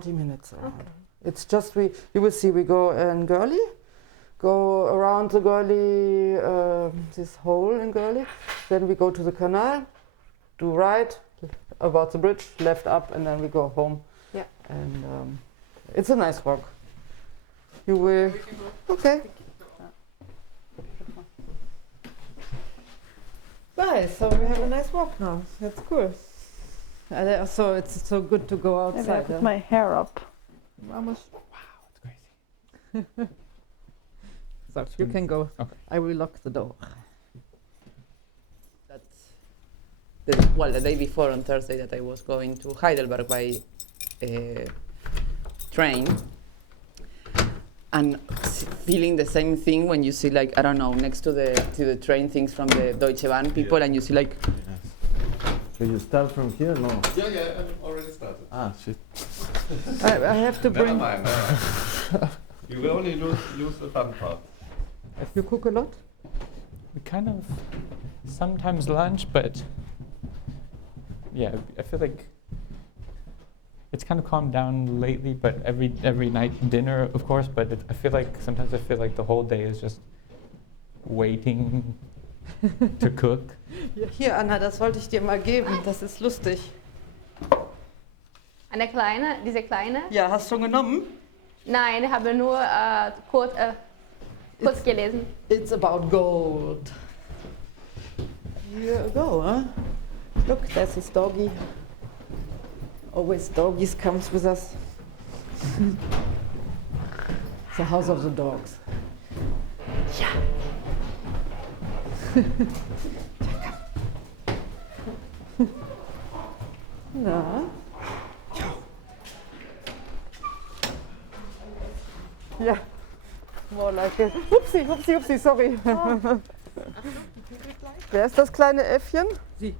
20 minutes around. Okay. It's just you will see we go in Görli, go around the Görli, this hole in Görli, then we go to the canal, do right, about the bridge, left up, and then we go home. Yeah. And it's a nice walk. You will. Okay. Nice. So we have a nice walk now. That's cool. So it's so good to go outside. Maybe I put my hair up. Vamos. Wow, it's crazy. So you can go. Okay. I will lock the door. Well, the day before on Thursday that I was going to Heidelberg by train, and feeling the same thing when you see, like, I don't know, next to the train things from the Deutsche Bahn people, and you see like. So you start from here? No. Yeah, I've already started. Ah, shit. I have to Never bring. mind. You will only lose the fun part. You cook a lot? We kind of sometimes lunch, but yeah, I feel like it's kind of calmed down lately. But every night dinner, of course. But I feel like sometimes the whole day is just waiting to cook. Ja, hier, Anna, das wollte ich dir mal geben. Das ist lustig. Diese kleine? Ja, hast du schon genommen? Nein, ich habe nur kurz gelesen. It's about gold. Here you go, huh? Look, there's this doggy. Always doggies comes with us. The house of the dogs. Ja. Na? Ja. More like it. Upsi, upsi, upsi, sorry. Oh. Wer ist das kleine Äffchen? Sie.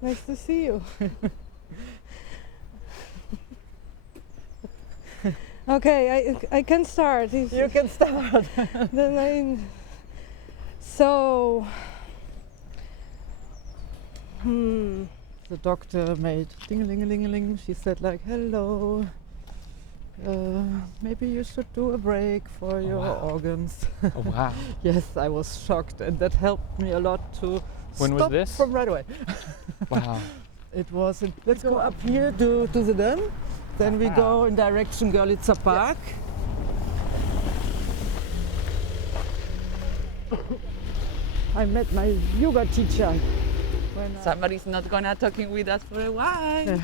Nice to see you. Okay, I can start. You can start. The doctor made ding-a-ling-a-ling-a-ling. She said like, hello. Maybe you should do a break for your organs. Oh, wow. Yes, I was shocked, and that helped me a lot to When was stop this? from right away. Wow. It was. Let's go up here to the den. Then we go in direction Görlitzer Park. I met my yoga teacher. Somebody's not gonna talking with us for a while.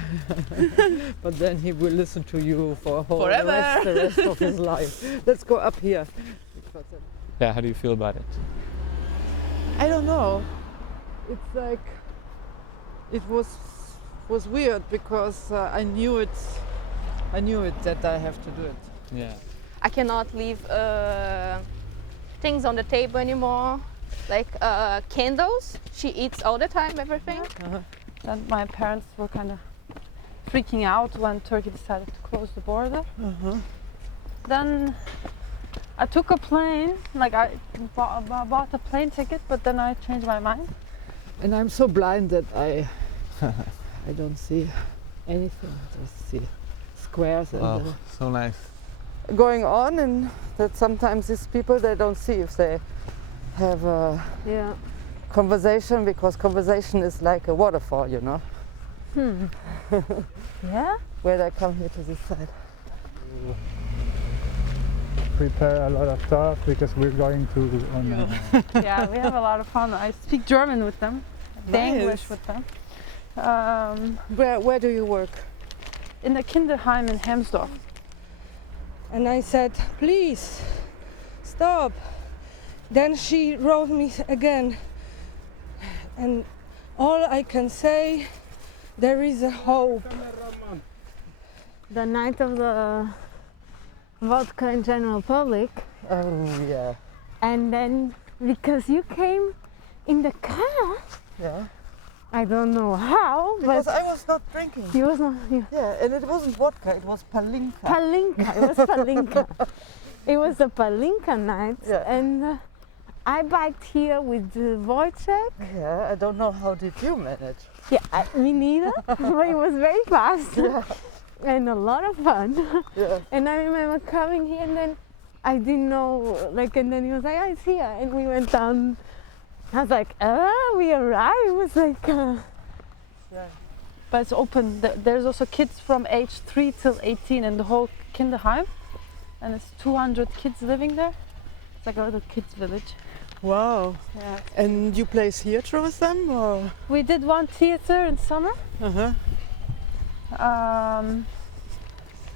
But then he will listen to you for Forever. the rest of his life. Let's go up here. Yeah, how do you feel about it? I don't know. It's like it was weird because I knew it that I have to do it. Yeah. I cannot leave things on the table anymore, like candles. She eats all the time, everything. Then my parents were kind of freaking out when Turkey decided to close the border. Then I took a plane, like I bought a plane ticket, but then I changed my mind. And I'm so blind that I don't see anything. I just see squares Wow, and so nice. going on, and that sometimes these people, they don't see if they have a conversation, because conversation is like a waterfall, you know. Yeah? Where I come here to this side. Prepare a lot of stuff because we're going to Yeah, we have a lot of fun. I speak German with them, English with them. Where do you work? In the Kinderheim in Hemsdorf. And I said, please, stop. Then she wrote me again. And all I can say, there is a hope. The night of the vodka in general public. Oh, yeah. And then, because you came in the car, Yeah. I don't know how, Because but I was not drinking. he was not. Yeah, and it wasn't vodka, it was palinka. Palinka, it was palinka. It was a palinka night, Yeah. and I biked here with Wojciech. Yeah, I don't know how did you manage. Yeah, me neither, but it was very fast and a lot of fun. Yeah. And I remember coming here and then I didn't know, like, and then he was like, oh, it's here. And we went down. I was like, we arrived. It was like, But it's open. There's also kids from age 3 till 18 in the whole kinderheim. And it's 200 kids living there. It's like a little kids village. Wow. Yeah. And you play theatre with them, or? We did one theater in summer. Uh-huh.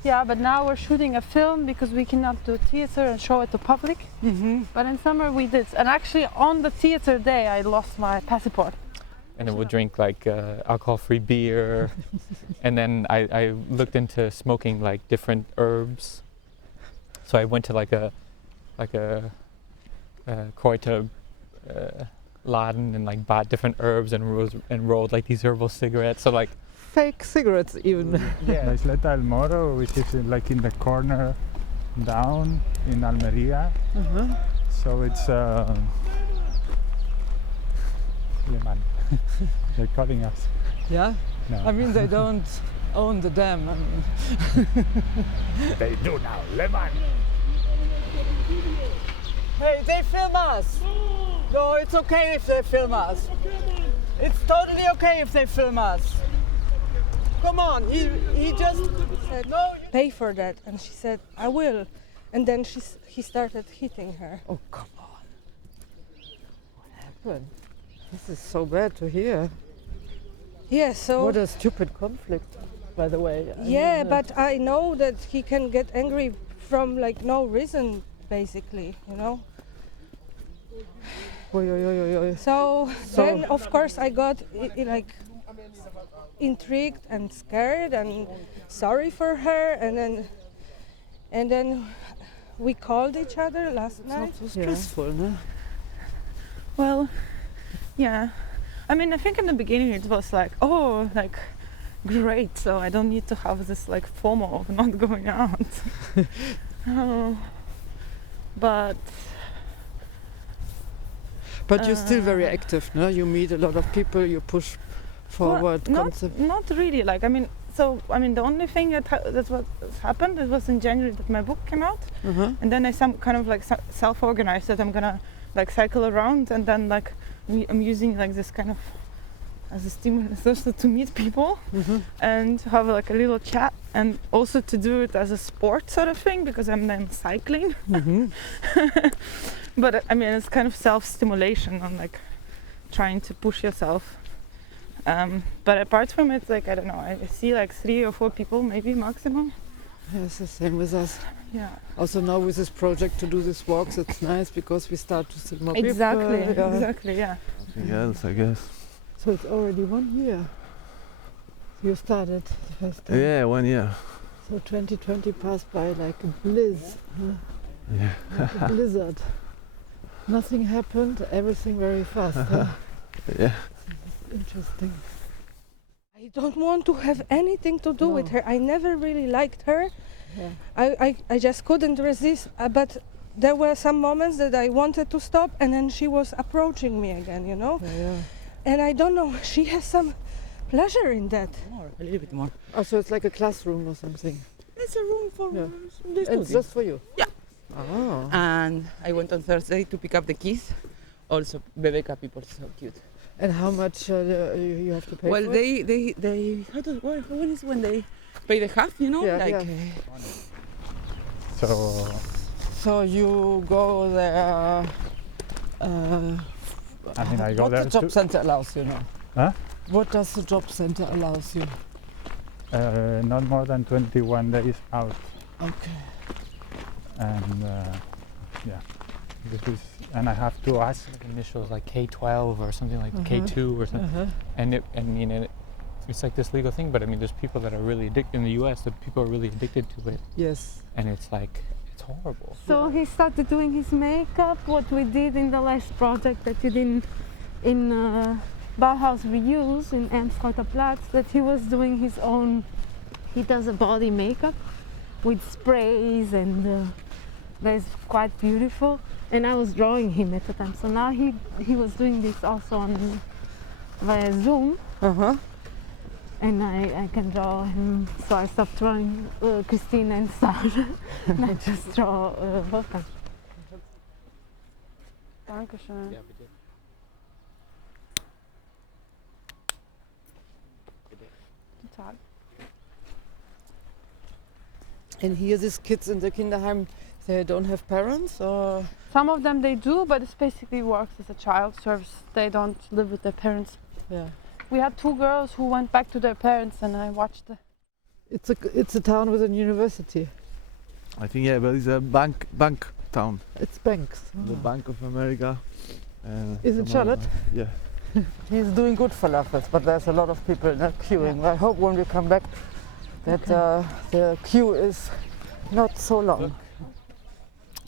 Yeah, but now we're shooting a film because we cannot do theater and show it to public. Mm-hmm. But in summer we did. And actually on the theater day I lost my passport. And then we'll drink like alcohol-free beer. And then I looked into smoking like different herbs. So I went to like a Kräuter laden and like bought different herbs and rolled like these herbal cigarettes. So like Fake cigarettes even. Yeah, Isleta El Moro, which is like in the corner down in Almeria. Uh-huh. So it's Leman. They're calling us. Yeah? No. I mean, they don't own the dam. I mean. They do now, Leman. Hey, they film us! No, it's okay if they film us. It's totally okay if they film us. Come on, he just said, no. Pay for that. And she said, I will. And then he started hitting her. Oh, come on. What happened? This is so bad to hear. Yeah, so... What a stupid conflict, by the way. Yeah, but I know that he can get angry from like no reason, basically, you know? Oy, oy, oy, oy, oy. So then, of course, I got like intrigued and scared and sorry for her, and then we called each other last night. So stressful, no? Well, yeah. I mean, I think in the beginning it was like, oh, like great. So I don't need to have this like FOMO of not going out. But you're still very active, no? You meet a lot of people, you push forward concept. Not really. Like, I mean, the only thing that's what happened, it was in January that my book came out. Uh-huh. And then I kind of like self-organized that I'm gonna like cycle around, and then like I'm using like this kind of as a stimulus also to meet people and to have like a little chat, and also to do it as a sport sort of thing because I'm then cycling. But I mean, it's kind of self-stimulation on like trying to push yourself. But apart from it, like, I don't know, I see like 3 or 4 people maybe maximum. Yeah, it's the same with us. Yeah. Also now with this project to do these walks, it's nice because we start to see more Exactly, people. Yeah. exactly, yeah. Something else, I guess. So it's already 1 year. You started the first time. Yeah, 1 year. So 2020 passed by like a bliss. Yeah. Like a blizzard. Nothing happened, everything very fast. Yeah. Interesting. I don't want to have anything to do with her. I never really liked her. Yeah. I just couldn't resist. But there were some moments that I wanted to stop, and then she was approaching me again, you know? Yeah. And I don't know, she has some pleasure in that. More, a little bit more. Oh, so it's like a classroom or something. It's a room for It's just for you? Yeah. Oh. And I went on Thursday to pick up the keys. Also, Bebeka people, so cute. And how much you have to pay Well, for it? they when is when they pay the half, you know? Yeah, like, So So you go there. I mean, I go what there the job to- center allows you now? Huh? What does the job center allows you? not more than 21 days out. Okay. And yeah, this is, and I have to ask. like initials like K12 or something like K2 or something. And it's like this legal thing, but I mean, there's people that are really addicted in the US. That people are really addicted to it, Yes. and it's like it's horrible. So he started doing his makeup, what we did in the last project that you did in Bauhaus Reuse in Amsterdam-Platz, that he was doing his own, he does a body makeup with sprays, and that's quite beautiful. And I was drawing him at the time. So now he was doing this also on via Zoom, Uh-huh. And I can draw him, so I stopped drawing Christine and started. And I just draw Wolfgang. Dankeschön. Total. And here these kids in the Kinderheim, they don't have parents, or? Some of them they do, but it basically works as a child service. They don't live with their parents. Yeah. We had 2 girls who went back to their parents, and I watched the. It's a town with a university. I think, yeah, but it's a bank town. It's banks. The Bank of America. Is it Charlotte? Yeah. He's doing good falafels, but there's a lot of people not queuing. I hope when we come back that the queue is not so long. Look.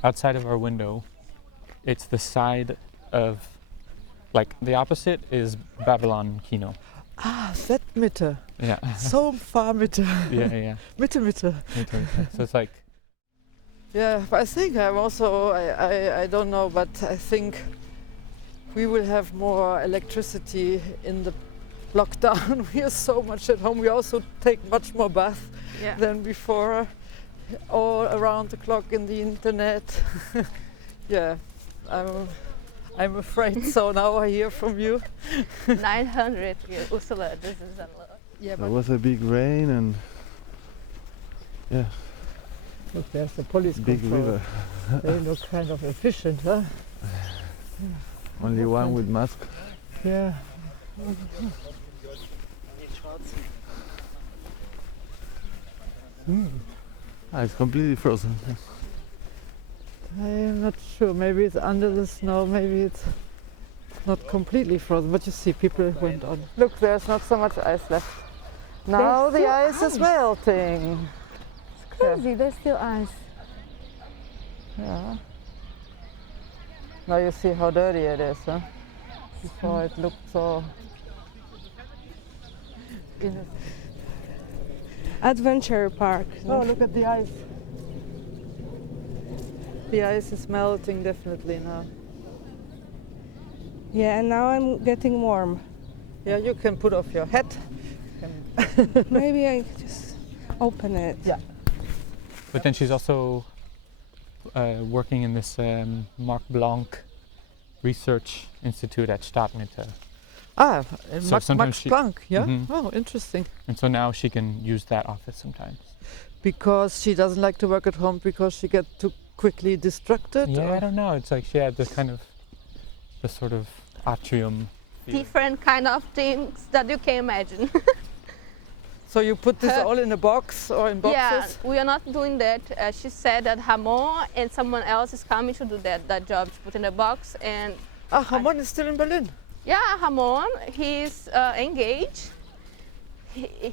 Outside of our window, it's the side of, like, the opposite is Babylon Kino. Ah, that Mitte. Yeah. So far Mitte. Yeah. Mitte. So it's like. Yeah, but I think I'm also, I don't know, but I think we will have more electricity in the lockdown. We are so much at home. We also take much more bath than before. All around the clock in the internet. Yeah, I'm afraid so. Now I hear from you. 900, Ursula, this is a lot. Yeah, There was a big rain and yeah, look, there's the police big control. river. They look kind of efficient, huh? Only one with mask. Yeah. It's completely frozen. I'm not sure. Maybe it's under the snow. Maybe it's not completely frozen. But you see, people went on. Look, there's not so much ice left. Now the ice is melting. It's crazy. There's still ice. Yeah. Now you see how dirty it is, huh? Before it looked so. Adventure park. Oh, look at the ice. The ice is melting definitely now. Yeah, and now I'm getting warm. Yeah, you can put off your hat. Maybe I just open it. Yeah. But then she's also working in this Marc Blanc Research Institute at Stadtmitte. Ah, So sometimes Max she- Planck, yeah? Mhm. Oh, interesting. And so now she can use that office sometimes. Because she doesn't like to work at home because she gets too quickly distracted? Yeah, or- I don't know. It's like she had this kind of, the sort of atrium. feel. Different kind of things that you can imagine. So you put this all in a box or in boxes? Yeah, we are not doing that. She said that Ramon and someone else is coming to do that job, to put in a box. And Ah, Ramon is still in Berlin. yeah, Ramon, he's engaged.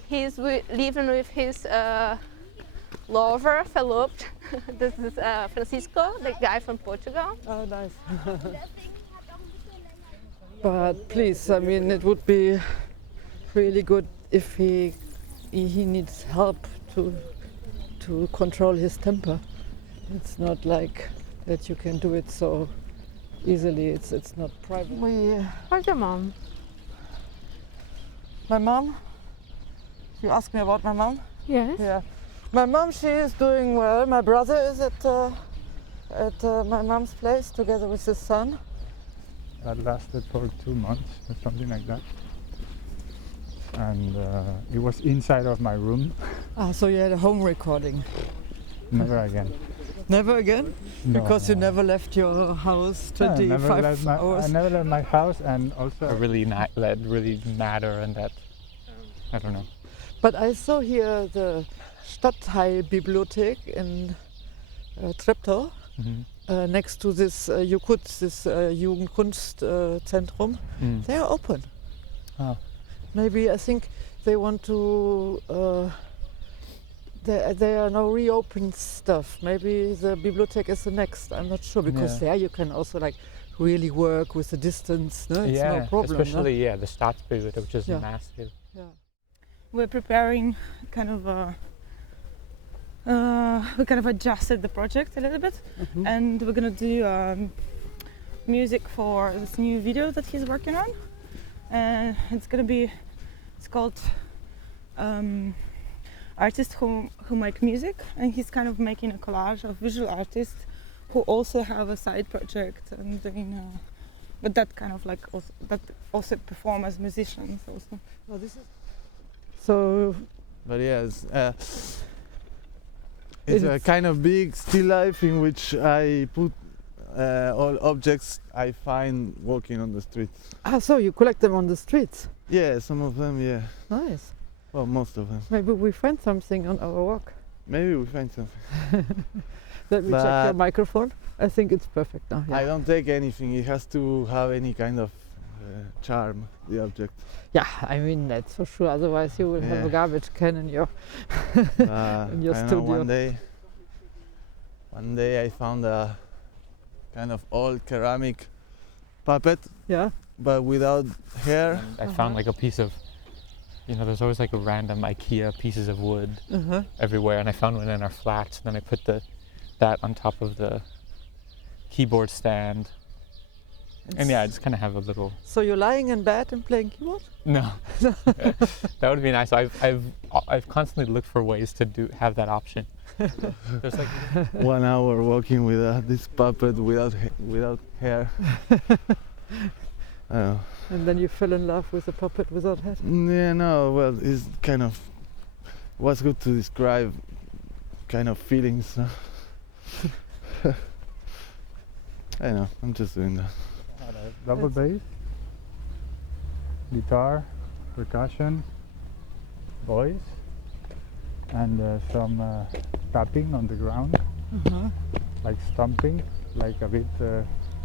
He's living with his lover, Philip. This is Francisco, the guy from Portugal. Oh, nice. But please, I mean, it would be really good if he needs help to control his temper. It's not like that you can do it so easily. It's not private. Where's your mom? My mom? You asked me about my mom? Yes. Yeah. My mom, she is doing well. My brother is at my mom's place together with his son. That lasted for 2 months or something like that. And it was inside of my room. Ah, so you had a home recording. Never again. Never again? No, Because you no. never left your house Yeah, 25 hours? I never left my house, and Or also really that really matter and that, I don't know. But I saw here the Stadtteilbibliothek in Treptow, next to this this Jugendkunstzentrum. They are open. Oh. Maybe I think they want to. They are now reopened stuff. Maybe the bibliothek is the next. I'm not sure because Yeah. there you can also like really work with the distance. No, it's yeah, no problem. especially the Staatsbibliothek, which is Yeah. massive. No? We're preparing kind of we kind of adjusted the project a little bit, and we're gonna do music for this new video that he's working on, and it's gonna be It's called Artists Who Make Music, and he's kind of making a collage of visual artists who also have a side project and doing, but that kind of like also perform as musicians also. Oh, this is so. But yes, it's a kind of big still life in which I put all objects I find walking on the streets. Ah, so you collect them on the streets? Yeah, some of them, yeah. Nice. Well, most of them. Maybe we find something on our walk. Maybe we find something. Let me check your But- microphone. I think it's perfect now. Yeah. I don't take anything. It has to have any kind of charm, the object. Yeah, I mean that's for sure. Otherwise, you will have a Yeah. garbage can in your in your I know studio. one day I found a kind of old ceramic puppet, Yeah. but without hair. I found like a piece of, there's always like a random IKEA pieces of wood everywhere, and I found one in our flat. Then I put that on top of the keyboard stand, and yeah, I just kind of have a little. So you're lying in bed and playing keyboard? No, that would be nice. I've constantly looked for ways to have that option. There's like 1 hour walking with this puppet without hair. I don't know. And then you fell in love with a puppet without head. Yeah, no, well, it's kind of what's good to describe kind of feelings. I know, I'm just doing that. Double bass, guitar, percussion, voice, and some tapping on the ground, like stomping, like a bit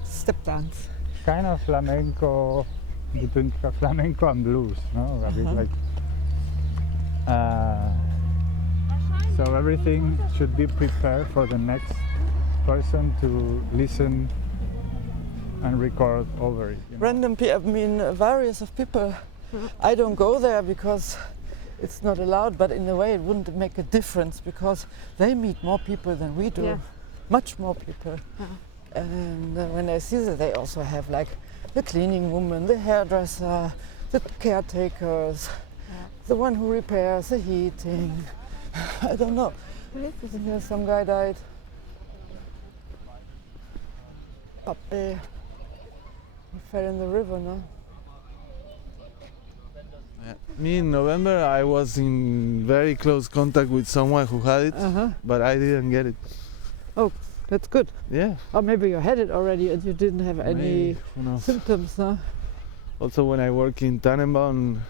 Step dance. kind of flamenco, between flamenco and blues, no? A bit like. So everything should be prepared for the next person to listen and record over it. Random people, I mean, various of people. I don't go there because it's not allowed, but in a way it wouldn't make a difference because they meet more people than we do. Yeah. Much more people. And when I see that, they also have like the cleaning woman, the hairdresser, the caretakers, the one who repairs the heating. I don't know. Here some guy died. Puppy. He fell in the river, no? Me in November I was in very close contact with someone who had it, but I didn't get it. Oh, that's good. Yeah. Or maybe you had it already and you didn't have any Maybe, who knows. symptoms, no? Also, when I worked in Tannenbaum,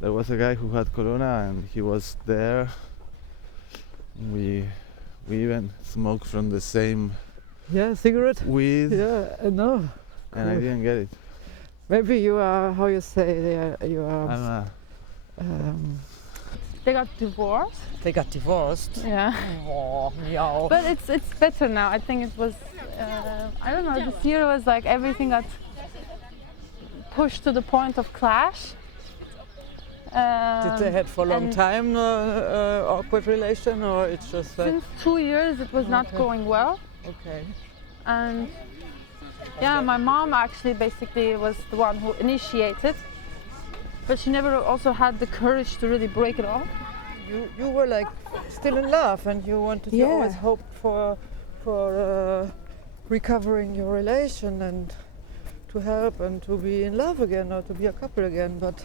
there was a guy who had Corona and he was there. We even smoked from the same Yeah, cigarette? weed, Yeah, I know. and I didn't get it. Maybe you are, how you say, you are. They got divorced. They got divorced. Yeah. Oh, meow. But it's better now. I think it was, I don't know, this year was like everything got pushed to the point of clash. Did they had for a long and time awkward relation, or it's just like Since 2 years it was not going well. okay? And yeah, my mom actually basically was the one who initiated, but she never also had the courage to really break it off. You were like still in love, and you wanted you always Yeah. hoped for recovering your relation and to help and to be in love again or to be a couple again. But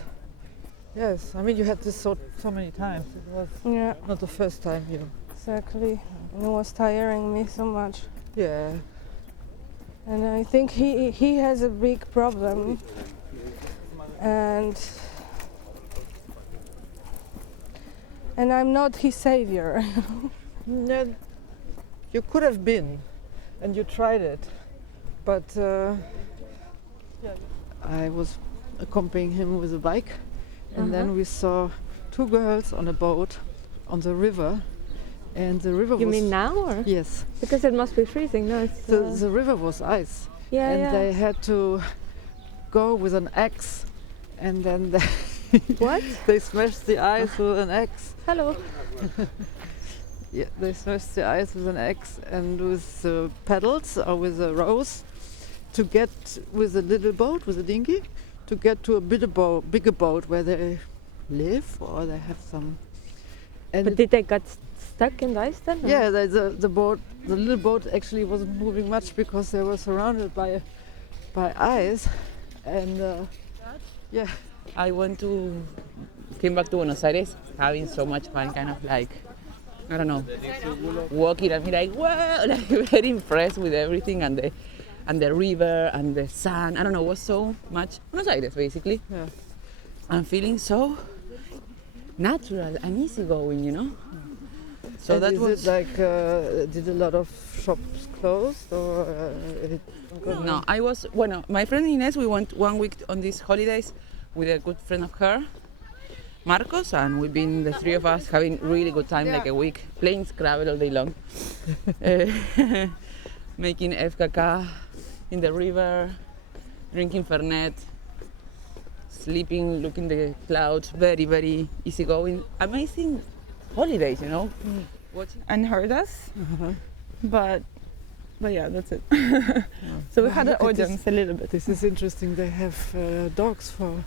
yes, I mean you had this so many times. It was Yeah, not the first time you. exactly. And it was tiring me so much. Yeah. And I think he has a big problem. And I'm not his savior. Yeah, you could have been, and you tried it, but I was accompanying him with a bike, and then we saw two girls on a boat on the river, and the river You was mean now, or? yes, Because it must be freezing. No, it's the river was ice, yeah, and yeah. they had to go with an axe, and then they What? they smashed the ice with an axe. Hello. Yeah, they smashed the ice with an axe and with paddles or with the rows to get with a little boat, with a dinghy, to get to a bigger boat where they live, or they have some. And But did they get stuck in the ice then? or- yeah, the boat, the little boat actually wasn't moving much because they were surrounded by ice, and yeah. I came back to Buenos Aires having so much fun, kind of like, I don't know, walking and be like, wow, like very impressed with everything and the river and the sun. I don't know, it was so much Buenos Aires basically. Yeah. I'm feeling so natural and easygoing, you know. So And that is was it like did a lot of shops closed, or no. I was my friend Ines. We went 1 week on these holidays with a good friend of her, Marcos, and we've been the three of us having really good time, like a week, playing Scrabble all day long, making FKK in the river, drinking Fernet, sleeping, looking the clouds, very, very easygoing, amazing holidays, you know. Unheard us, but yeah, that's it. So we had an Look at this. audience a little bit. This is interesting. They have dogs for.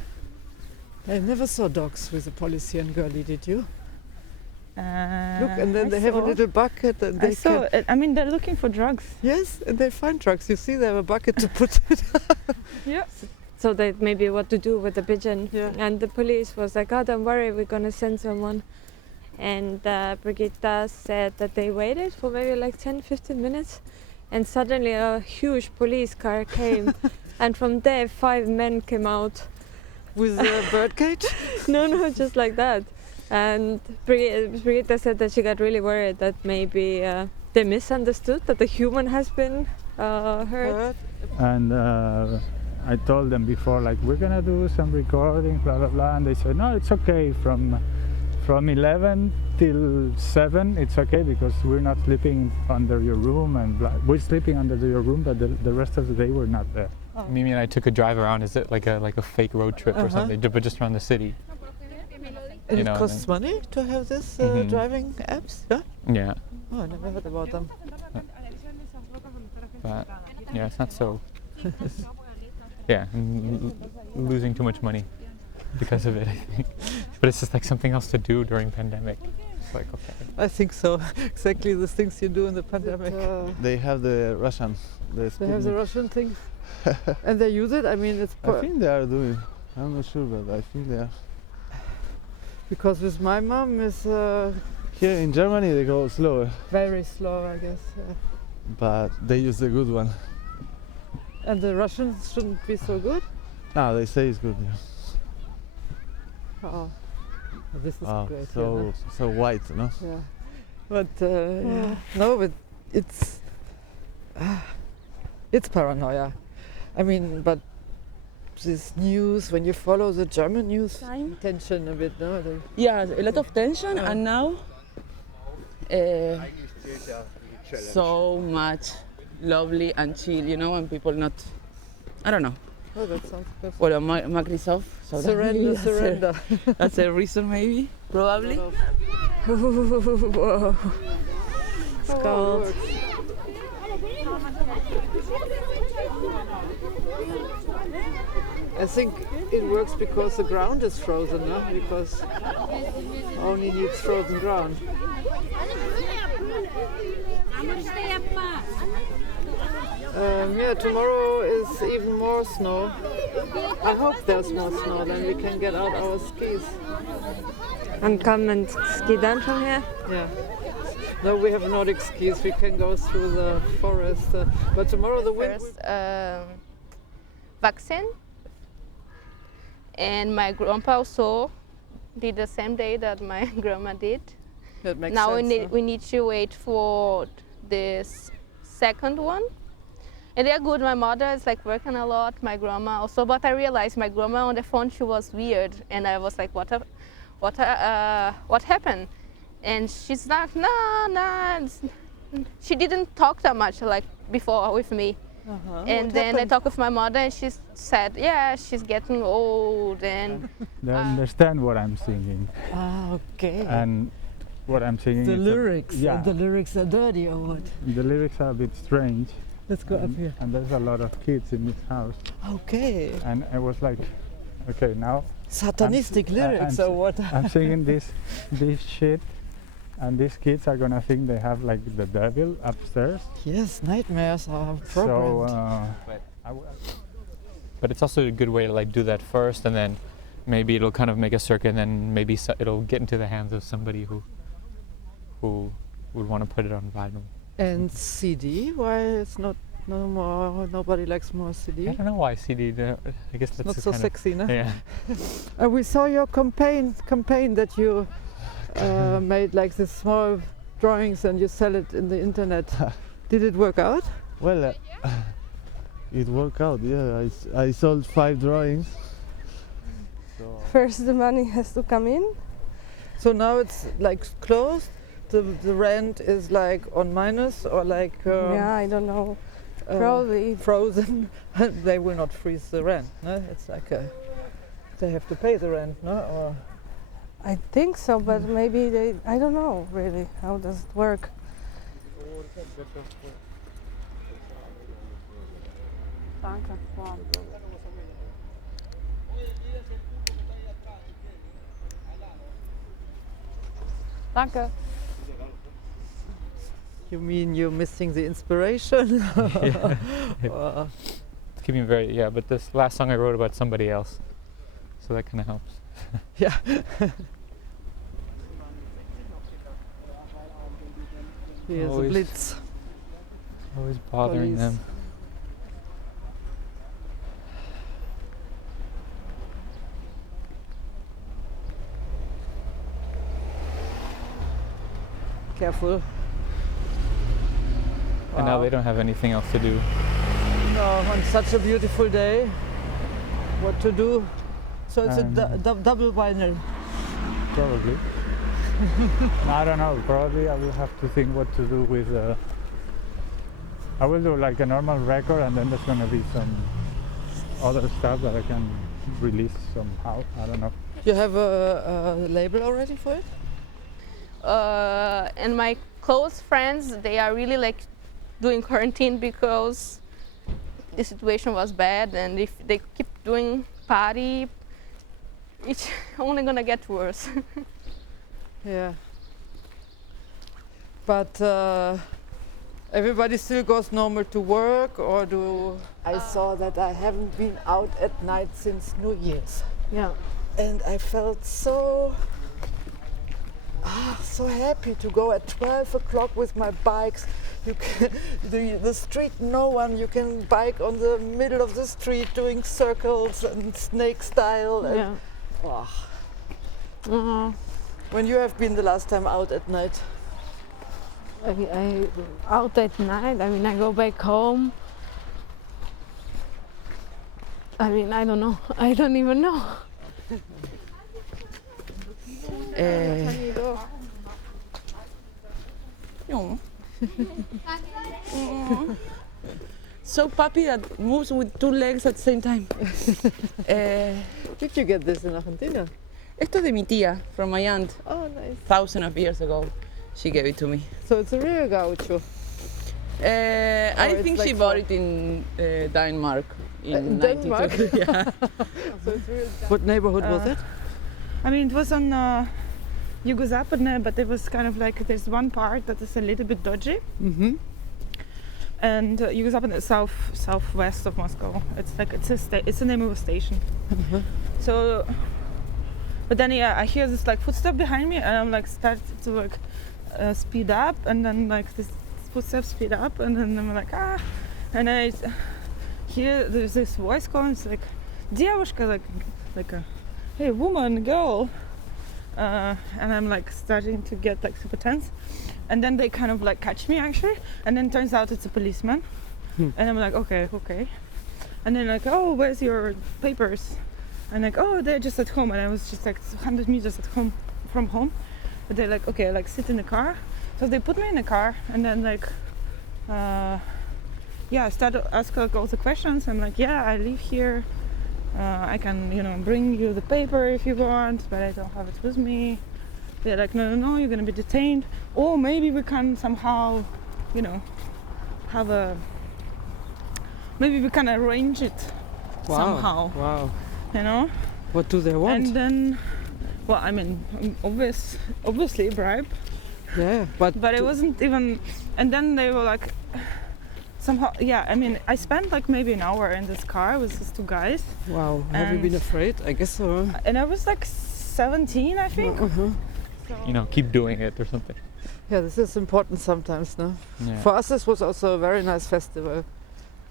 I never saw dogs with a policy in Görli, did you? Look, and then they have a little bucket, and they I saw can. it. I mean, they're looking for drugs. Yes, and they find drugs. You see, they have a bucket to put it. Yeah. So they maybe what to do with the pigeon. Yeah. And the police was like, oh, don't worry, we're gonna send someone. And Brigitta said that they waited for maybe like 10-15 minutes, and suddenly a huge police car came, and from there 5 men came out. With a bird cage? No, just like that. And Brigitta said that she got really worried that maybe they misunderstood that the human has been hurt. And I told them before, like, we're gonna do some recording, blah blah blah, and they said, no, it's okay. From 11 till 7, it's okay because we're not sleeping under your room, and we're sleeping under your room, but the rest of the day we're not there. Mimi and I took a drive around. Is it like a fake road trip or something? But just around the city. And You it know, costs money to have this driving apps? Yeah? Yeah, Oh, I never heard about them. but yeah, it's not so. Yeah, losing too much money because of it, I think. But it's just like something else to do during pandemic. It's like, okay. I think so. Exactly the things you do in the pandemic. They have the Russian. They have the Sputnik. Russian thing. And they use it? I mean, it's I think they are doing. I'm not sure, but I think they are. because with my mom is Here in Germany they go slower, very slow, I guess. Yeah. but they use the good one. And the Russians shouldn't be so good? No, they say it's good. Yeah. Oh, this is Wow, great. so white, no? Yeah. But yeah. No, but it's paranoia. I mean, but this news, when you follow the German news, tension a bit, no? yeah, a lot of tension, and now so much lovely and chill, you know, and people not, I don't know. Oh, that sounds good. Well, Macri's off, so Surrender, that's surrender. that's a reason, maybe, probably. Whoa. It's cold. I think it works because the ground is frozen, no? Because only needs frozen ground. Yeah, tomorrow is even more snow. I hope there's more snow, then we can get out our skis. And come and ski down from here? Yeah. No, we have Nordic skis. We can go through the forest. But tomorrow the wind. First vaccine, and my grandpa also did the same day that my grandma did. That makes Now sense. we need to wait for this second one. And they're good. My mother is like working a lot, my grandma also. But I realized my grandma on the phone, she was weird, and I was like, what happened? And she's like, nah. She didn't talk that much like before with me. And then I talked with my mother, and she said, yeah, she's getting old, and They understand what I'm singing, Ah, okay. and what I'm singing. The is lyrics. yeah, The lyrics are dirty or what? the lyrics are a bit strange. Let's go up here. And there's a lot of kids in this house. Okay. And I was like, okay, now Satanistic lyrics or what? I'm singing this shit, and these kids are gonna think they have like the devil upstairs. Yes, nightmares are programmed. So, but it's also a good way to like do that first, and then maybe it'll kind of make a circuit, and then maybe it'll get into the hands of somebody who would want to put it on vinyl. And CD? Why it's not no more? Nobody likes more CD. I don't know why CD. I guess that's Not so sexy, no? Yeah. We saw your campaign that you made like these small drawings and you sell it in the internet. Did it work out? Well, it worked out. Yeah, I sold 5 drawings. So First, the money has to come in. So now it's like closed. The rent is like on minus or like Yeah, I don't know. Probably. Frozen. They will not freeze the rent. No, it's like they have to pay the rent. No, or I think so, but maybe they. I don't know really. How does it work? Danke. you mean you're missing the inspiration? Yeah. Or- It's keeping very but this last song I wrote about somebody else, so that kind of helps. yeah. Here's a Always- blitz. Always bothering Police. them. Careful. And now Wow. they don't have anything else to do. No, on such a beautiful day, what to do? So it's a double vinyl. Probably. I don't know. Probably I will have to think what to do with. I will do like a normal record, and then there's gonna be some other stuff that I can release somehow. I don't know. You have a label already for it? And my close friends, they are really like doing quarantine because the situation was bad, and if they keep doing party, it's only gonna get worse. Yeah. But everybody still goes normal to work, or do... I saw that I haven't been out at night since New Year's. Yeah. And I felt so happy to go at 12 o'clock with my bikes. You can, the street, no one. You can bike on the middle of the street doing circles and snake style. And Yeah. When you have been the last time out at night? I out at night. I mean, I go back home. I mean, I don't know. I don't even know. So puppy that moves with 2 legs at the same time. Did you get this in Argentina? Esto es de mi tía, from my aunt, Oh, nice. thousands of years ago. She gave it to me. So it's a real gaucho. I it's think like she for- bought it in Denmark in Denmark? 92. Yeah. So it's real. What neighborhood was it? I mean, it was on Jugozapadne, but it was kind of like there's one part that is a little bit dodgy. Mm-hmm. And Jugozapadne is southwest of Moscow. It's like it's the name of a station. So, but then I hear this like footstep behind me, and I'm like start to like speed up, and then like this footsteps speed up, and then I'm like and I hear there's this voice calling. It's like девушка, like a hey woman, girl. And I'm like starting to get like super tense, and then they kind of like catch me actually, and then turns out it's a policeman, and I'm like okay, and then like oh where's your papers, and like oh they're just at home, and I was just like 100 meters from home, but they're like okay like sit in the car, so they put me in the car, and then like I start to ask like all the questions. I'm like yeah I live here. I can, bring you the paper if you want, but I don't have it with me. They're like, no, you're gonna be detained. Or maybe we can somehow, maybe we can arrange it somehow. Wow. What do they want? And then, well, I mean, obviously bribe. Yeah, but it wasn't even. And then they were like, somehow, yeah. I mean, I spent like maybe an hour in this car with these two guys. Wow, have you been afraid? I guess so. And I was like 17, I think. You know, keep doing it or something. Yeah, this is important sometimes, no? Yeah. For us, this was also a very nice festival,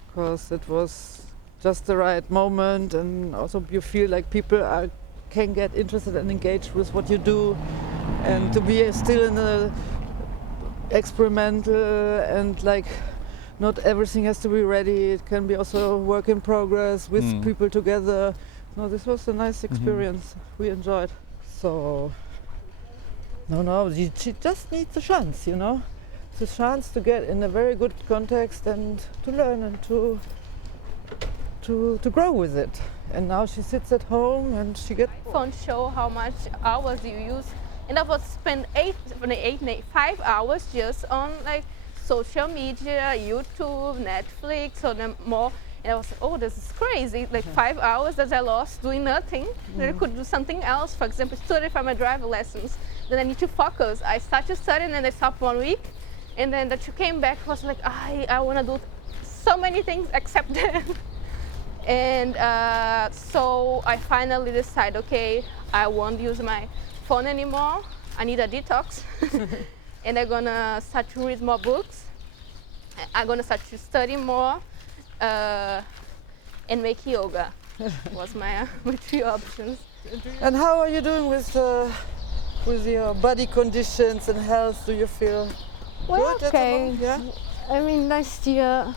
because it was just the right moment, and also you feel like people can get interested and engaged with what you do, and to be still in a experimental, and like not everything has to be ready. It can be also a work in progress with people together. No, this was a nice experience. We enjoyed. So. No, she just needs a chance, you know. It's a chance to get in a very good context and to learn and to grow with it. And now she sits at home and she gets... Phone show how much hours you use. And I would spend 5 hours just on like social media, YouTube, Netflix, or then more. And I was like, oh, this is crazy. Like 5 hours that I lost doing nothing. Then I could do something else. For example, study for my driver lessons. Then I need to focus. I started studying and I stopped 1 week. And then that you came back, I was like, I want to do so many things except that. And so I finally decided, okay, I won't use my phone anymore. I need a detox. And I'm going to start to read more books. I'm going to start to study more. And make yoga was my 3 options. And how are you doing with your body conditions and health? Do you feel good okay. at the moment? Yeah? I mean, last year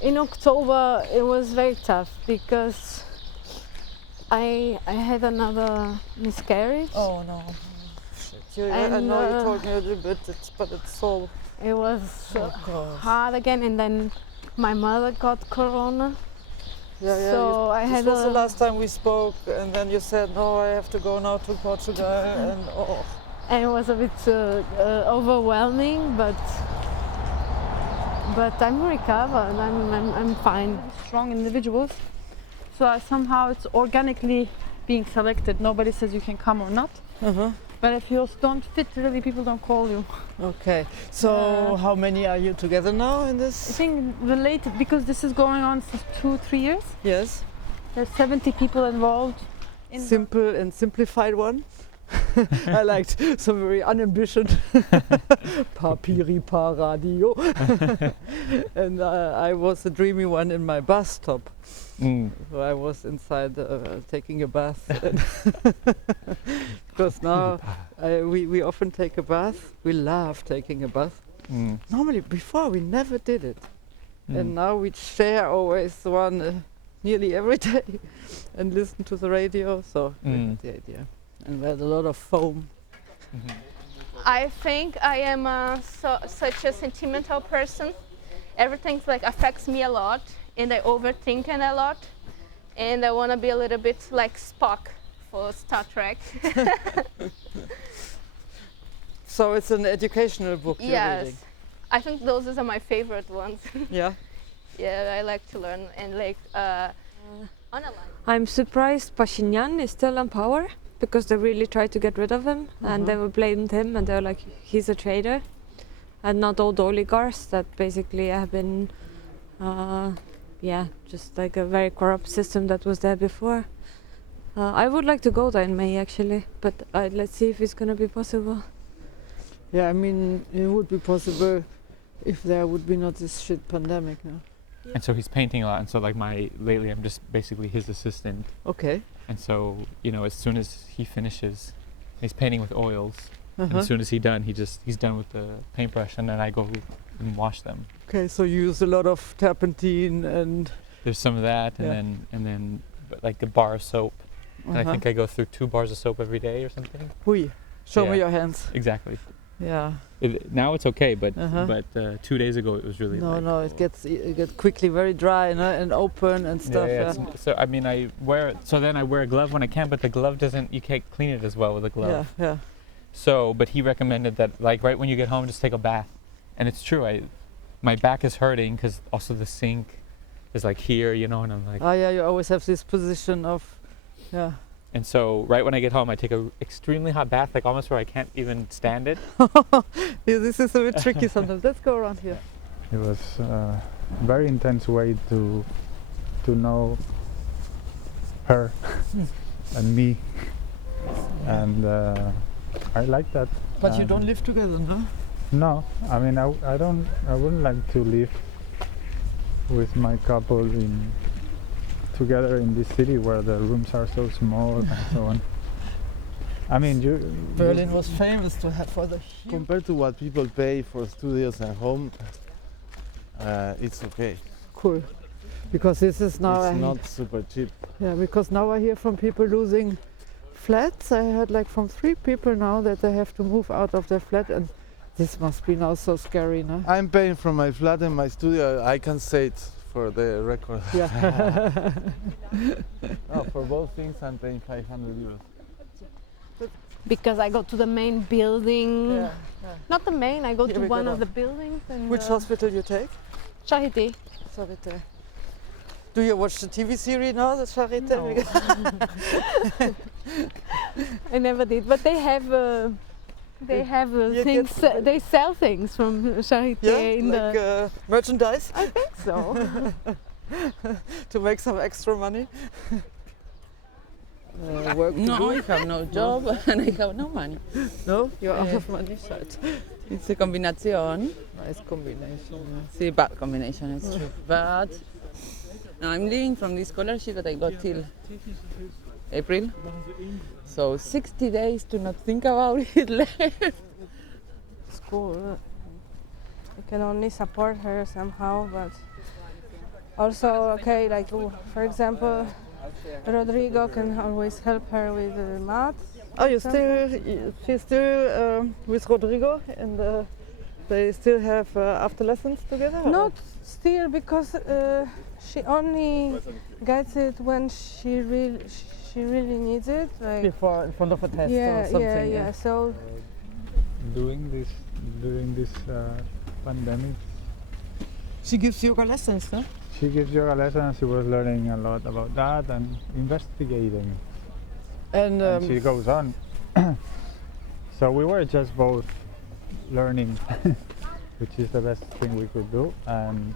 in October it was very tough because I had another miscarriage. Oh no. Shit. I know you told me a little bit, but it's so... It was hard again, and then my mother got Corona. Yeah, so I had this was the last time we spoke, and then you said, no, I have to go now to Portugal, and it was a bit overwhelming, but I'm recovered. I'm fine. Strong individuals, so somehow it's organically being selected. Nobody says you can come or not. But if you don't fit, really, people don't call you. Okay. So how many are you together now in this? I think related, because this is going on for 2-3 years. Yes. There's 70 people involved. Simple and simplified one. I liked some very unambitious papiri pa radio. And I was the dreamy one in my bathtub. So I was inside taking a bath. Because now we often take a bath. We love taking a bath. Normally before we never did it. And now we share always one nearly every day and listen to the radio. So that's the idea. And we had a lot of foam. I think I am such a sentimental person. Everything like affects me a lot, and I overthink it a lot. And I want to be a little bit like Spock for Star Trek. So it's an educational book you're reading? I think those are my favorite ones. Yeah? Yeah, I like to learn and like I'm surprised Pashinyan is still in power, because they really tried to get rid of him, and they were blamed him, and they were like, he's a traitor, and not all the oligarchs that basically have been, just like a very corrupt system that was there before. I would like to go there in May actually, but let's see if it's gonna be possible. Yeah, I mean, it would be possible if there would be not this shit pandemic now. Yeah. And so he's painting a lot, and so like lately I'm just basically his assistant. Okay. And so, you know, as soon as he finishes, he's painting with oils. And as soon as he's done with the paintbrush, and then I go and wash them. Okay, so you use a lot of turpentine and... There's some of that, and then like a bar of soap. And I think I go through 2 bars of soap every day or something. Hui. Show me your hands. Exactly. Yeah. Now it's okay, but 2 days ago it was really it gets quickly very dry and open and stuff. Yeah. So I mean, I wear a glove when I can, but the glove you can't clean it as well with a glove. Yeah. So, but he recommended that like right when you get home, just take a bath, and it's true. My back is hurting because also the sink is like here, you know, and I'm like. Oh yeah, you always have this position of Yeah. And so right when I get home, I take a extremely hot bath, like almost where I can't even stand it. Yeah, this is a bit tricky sometimes. Let's go around here. It was a very intense way to know her and me, and I like that. But you don't live together, no? No, I mean I wouldn't like to live with my couple together in this city where the rooms are so small and so on. I mean, Berlin was famous to have for the compared to what people pay for studios and home, it's okay. Cool, because this is now it's not super cheap. Yeah, because now I hear from people losing flats. I heard like from 3 people now that they have to move out of their flat, and this must be now so scary, no? I'm paying from my flat and my studio. I can say it for the record. Yeah. No, for both things I'm paying 500 euros. Because I go to the main building. Yeah. Not the main, I go Here to we go one now. of the buildings. And, Which hospital you take? Charité. Charité. Do you watch the TV series now, the Charité? No. I never did, but they have You things. get- They sell things from Charité Yeah, in like the. merchandise I think so. to make some extra money. Work to No, do. I have no job and I have no money. No, you're out of money. Shit. It's a combination. Nice combination. It's a bad combination, it's true. But now I'm living from this scholarship that I got till April. So 60 days to not think about it left. It's cool. You can only support her somehow, but also, okay, like for example, Rodrigo can always help her with math. Oh, she's still with Rodrigo, and they still have after lessons together? or? Not still, because she only gets it when she really needs it. Like Before, in front of a test yeah, or something. yeah. So during this pandemic, She gives yoga lessons, no? she gives yoga lessons. She was learning a lot about that and investigating. And, And she goes on. So we were just both learning, which is the best thing we could do. And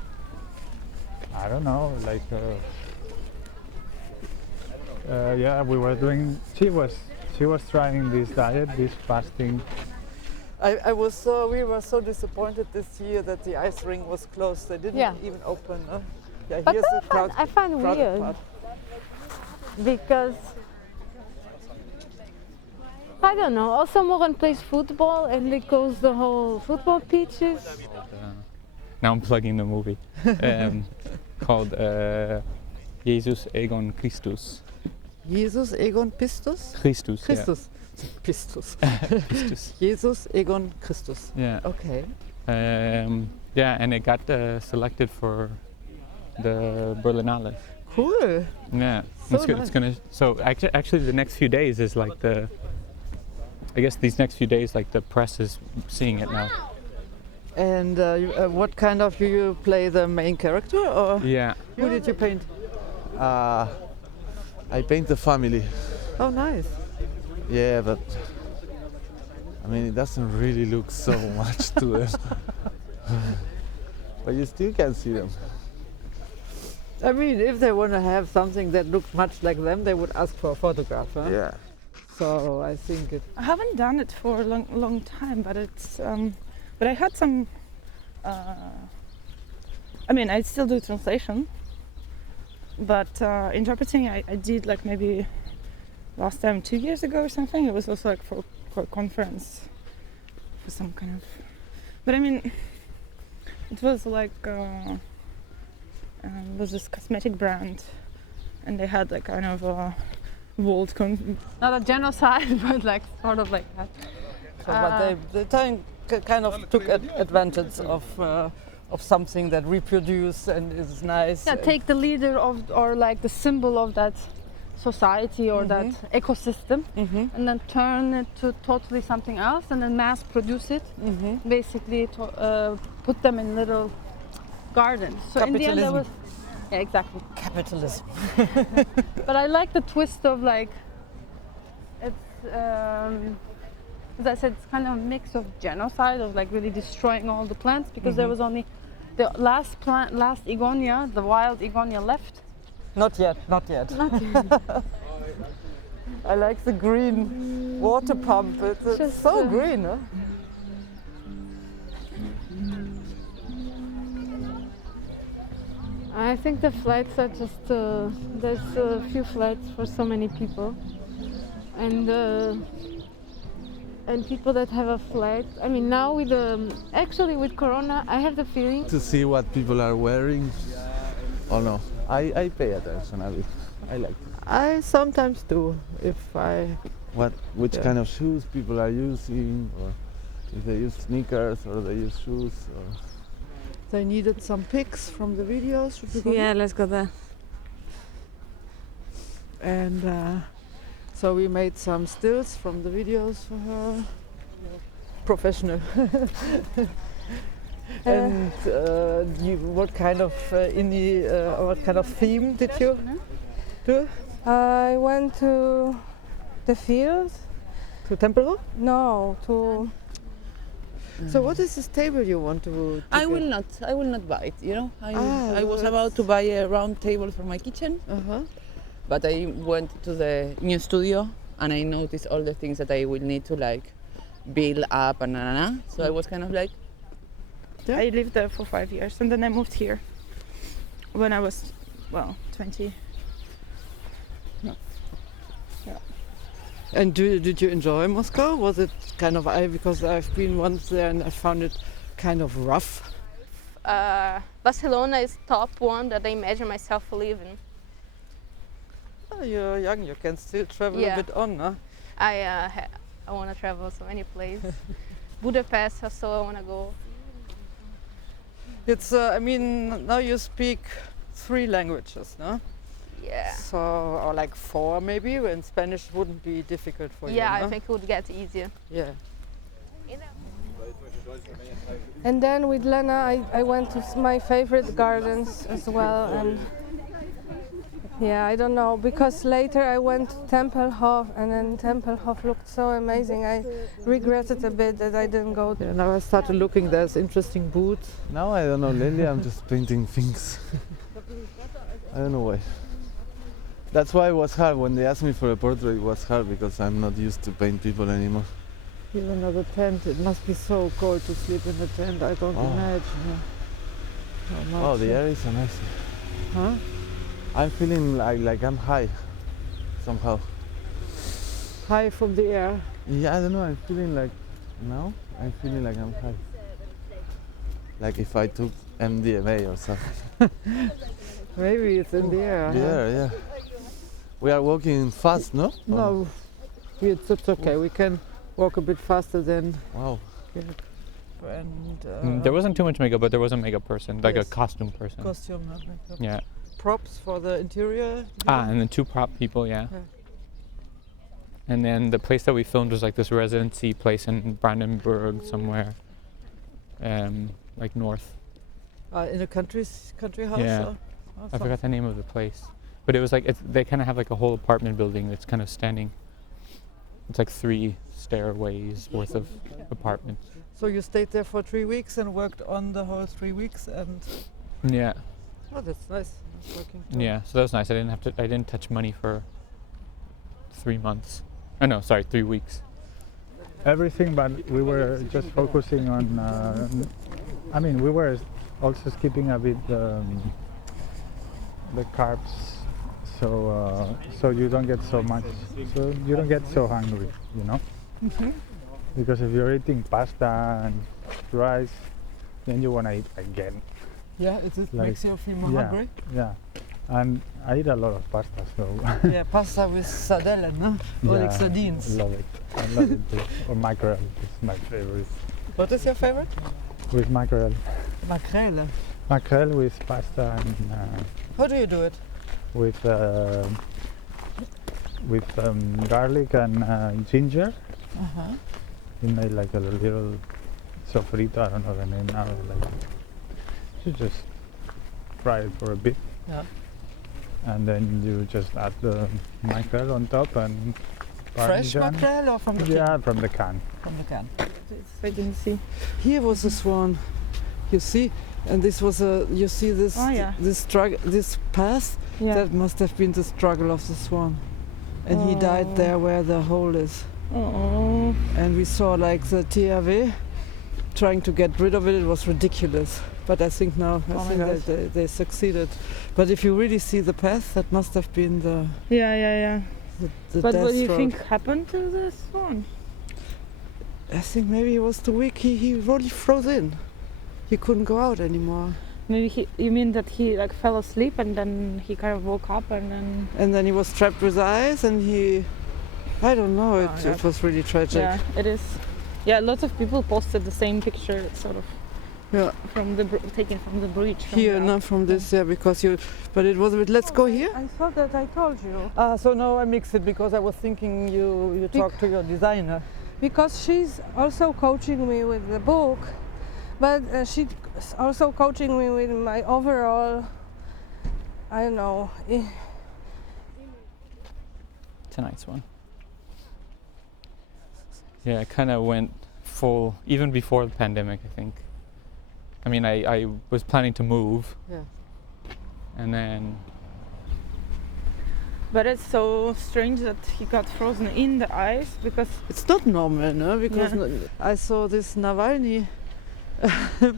I don't know, like yeah, we were doing. She was trying this diet, this fasting. We were so disappointed this year that the ice ring was closed. They didn't Yeah. even open. Yeah, But here's the crowd. I find crowded weird part. because I don't know. Also, Moran plays football and it goes the whole football pitches. Now I'm plugging the movie called Jesus Egon Christus. Jesus Egon Pistus? Christus. Christus. Pistus. Christus. Jesus Egon Christus. Yeah. Okay. Yeah, and it got selected for the Berlinale. Cool. Yeah, So it's, nice. it's gonna. So actually, the next few days is like the. I guess these next few days, like the press is seeing it now. And what kind of you play the main character, or Yeah. who did you paint? I paint the family. Oh, nice. Yeah, but I mean, it doesn't really look so much to them. But you still can see them. I mean, if they want to have something that looks much like them, they would ask for a photograph. Huh? Yeah. So I think it. I haven't done it for a long time, but it's. But I had some. I mean, I still do translation, but interpreting I did like maybe last time 2 years ago or something. It was also like for a conference, for some kind of. But I mean, it was like it was this cosmetic brand, and they had like kind of a world Not a genocide, but like sort of like that. So, but they kind of took advantage of something that reproduce and is nice. Yeah, and- take the leader of or like the symbol of that society or that ecosystem, and then turn it to totally something else, and then mass produce it. Basically, put them in little gardens. So in the end, there was Yeah, exactly. Capitalism. But I like the twist of like, it's, as I said, it's kind of a mix of genocide, of like really destroying all the plants, because there was only the last Egonia, the wild Egonia left. Not yet, not yet. I like the green water pump. It's Just, so green, huh? I think the flights are just, there's a few flights for so many people. And people that have a flight, I mean now with actually with Corona, I have the feeling To see what people are wearing. Oh no, I pay attention a bit. I like it. I sometimes do, if I... Which Yeah. kind of shoes people are using, or if they use sneakers or they use shoes. Or They needed some pics from the videos. Should we go Yeah, let's go there. And so we made some stills from the videos for her. Professional. And what kind of what kind of theme did you do? I went to the field. To Tempelhof? No, to So what is this table you want to I get? will not buy it, you know. I was no, about to buy a round table for my kitchen, Uh-huh. but I went to the new studio and I noticed all the things that I will need to like build up and So I was kind of like, Yeah. I lived there for 5 years and then I moved here when I was, 20. And did you enjoy Moscow? Was it kind of, because I've been once there and I found it kind of rough. Barcelona is top one that I imagine myself living. Oh, you're young, you can still travel Yeah. a bit on, huh? I want to travel so many places. Budapest also I want to go. It's, I mean, now you speak 3 languages, no? Yeah. So, or like 4 maybe, and Spanish wouldn't be difficult for you, Yeah, I no? think it would get easier. Yeah. And then with Lena, I went to my favorite gardens as well. And yeah, I don't know, because later I went to Tempelhof, and then Tempelhof looked so amazing. I regretted a bit that I didn't go there. Yeah, now I started looking, there's interesting boots. now I don't know, lately I'm just painting things. I don't know why. That's why it was hard when they asked me for a portrait. It was hard because I'm not used to paint people anymore. Even another tent, it must be so cold to sleep in a tent, I don't imagine. How much, Oh, the air is amazing. Huh? I'm feeling like I'm high somehow. High from the air. Yeah, I don't know. I'm feeling like now. I'm feeling like I'm high. Like if I took MDMA or something. Maybe it's in the air. Yeah. We are walking fast, no? No, it's okay. We can walk a bit faster than. Wow. And There wasn't too much makeup, but there was a makeup person, like Yes. a costume person. costume, not makeup. Yeah. Props for the interior. And then 2 prop people, yeah. Yeah. And then the place that we filmed was like this residency place in Brandenburg somewhere, like north. In a country house. Yeah. Or? I forgot the name of the place, but it was like they kind of have like a whole apartment building that's kind of standing. It's like 3 stairways worth of apartments. So you stayed there for 3 weeks and worked on the whole 3 weeks, and Yeah, oh, that's nice. Nice working too. yeah. So that was nice. I didn't touch money for 3 months. Oh no, sorry, 3 weeks. Everything, but we were just focusing on. I mean, we were also skipping a bit the carbs, so you don't get so much. So you don't get so hungry, you know. Because if you're eating pasta and rice, then you want to eat again. Yeah, it Like, makes you feel more hungry. Yeah, and I eat a lot of pasta, so Yeah, pasta with sardellen, no? Or like sardines. love it. I love it too. Or mackerel is my favorite. What is your favorite? With mackerel. Makrele. Mackerel with pasta and How do you do it? with garlic and ginger. Uh-huh. You made like a little sofrito, I don't know the name now. Like, you just fry it for a bit Yeah. And then you just add the mackerel on top and Fresh Parmesan. mackerel or from the can? Yeah, from the can. From the can. I didn't see. Here was a swan, you see, and this was a. You see this this struggle, this path. Yeah. That must have been the struggle of the swan, and he died there where the hole is. Oh. And we saw like the THW trying to get rid of it. It was ridiculous, but I think now they succeeded. But if you really see the path, that must have been the. Yeah. The But what do you death think road. happened to the swan? I think maybe he was too weak. He really froze in. He couldn't go out anymore. Maybe you mean that he like fell asleep and then he kind of woke up and then. And then he was trapped with eyes, and he. I don't know. It was really tragic. Yeah, it is. Yeah, lots of people posted the same picture, sort of. Yeah. From the taken from the bridge. Here, not from this, because you. But it was a bit. Let's go here. I thought that I told you. So now I mix it because I was thinking you talk to your designer. Because she's also coaching me with the book, but she's also coaching me with my overall, I don't know. It's a nice one. Yeah, I kind of went full, even before the pandemic, I think. I mean, I was planning to move. Yeah. And then. But it's so strange that he got frozen in the ice because. It's not normal, no? Because I saw this Navalny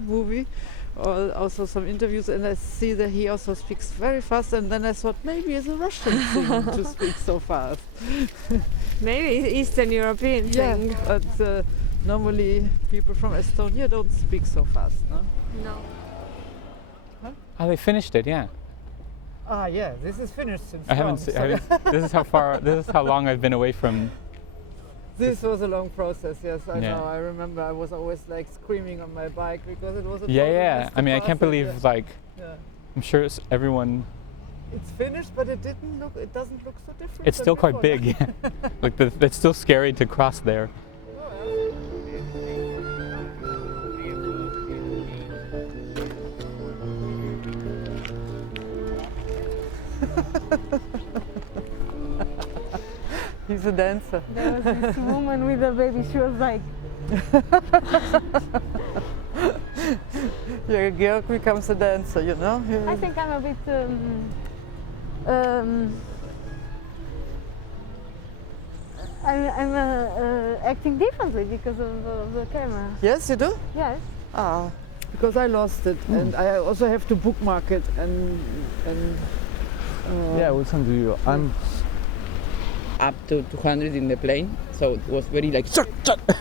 movie, or also some interviews, and I see that he also speaks very fast. And then I thought maybe it's a Russian thing to speak so fast. Maybe Eastern European thing. Yeah, but normally people from Estonia don't speak so fast, no? No. Huh? Oh, they finished it, yeah. Ah, yeah. This is finished since I haven't. This is how far. This is how long I've been away from. This was a long process. Yes, I Yeah. know. I remember. I was always like screaming on my bike because it was a Yeah, total yeah. mess to I mean, I pass can't it, believe yeah. like. Yeah. I'm sure everyone. It's finished, but it didn't look. It doesn't look so different. It's than still quite before. big. Yeah. Like it's still scary to cross there. He's a dancer. There was this woman with a baby. She was like, Yeah, Georg becomes a dancer, you know? I think I'm a bit I'm acting differently because of the camera. Yes, you do? Yes. Ah, because I lost it, and I also have to bookmark it and Yeah, we'll send to you. I'm Up to 200 in the plane, so it was very like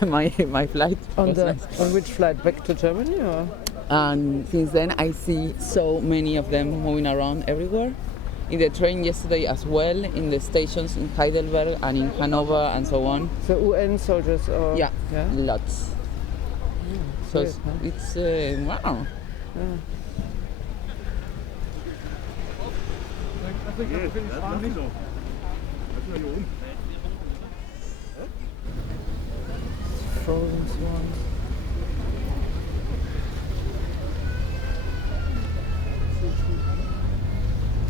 my flight. on was the nice. on which flight back to Germany or? And since then, I see so many of them moving around everywhere. In the train yesterday as well, in the stations in Heidelberg and in Hanover and so on. The UN soldiers or? Yeah, Yeah. lots. So Great, huh? it's wow. Yeah. Frozen swans.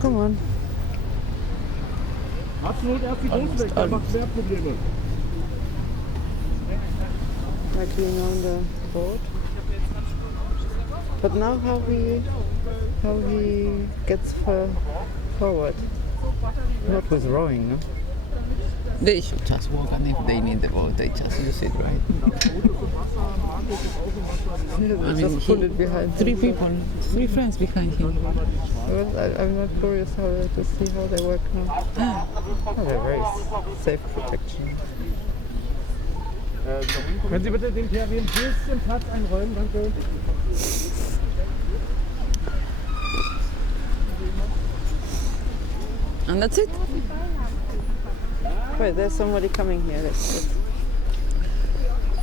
Come on. Absolut erst die Großen weg, dann macht mehr Probleme. Cycling on the boat. But now how he gets forward. Not with rowing, no? They should just walk, and if they need the boat, they just use it, right? I mean, Just pull it behind three him. people, three friends behind him. Well, I'm not curious to see how they work now. Oh, they're very safe protection. Können Sie bitte dem Pierre ein bisschen Platz einräumen, danke. And that's it. Wait, there's somebody coming here.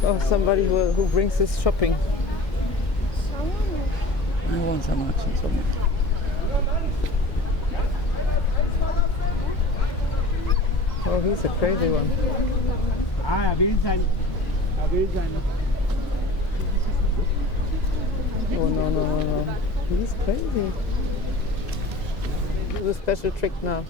Oh, somebody who brings his shopping. I want so much and so much. Oh, he's a crazy one. Ah, will sein. Oh, no. He's crazy. do the special trick now.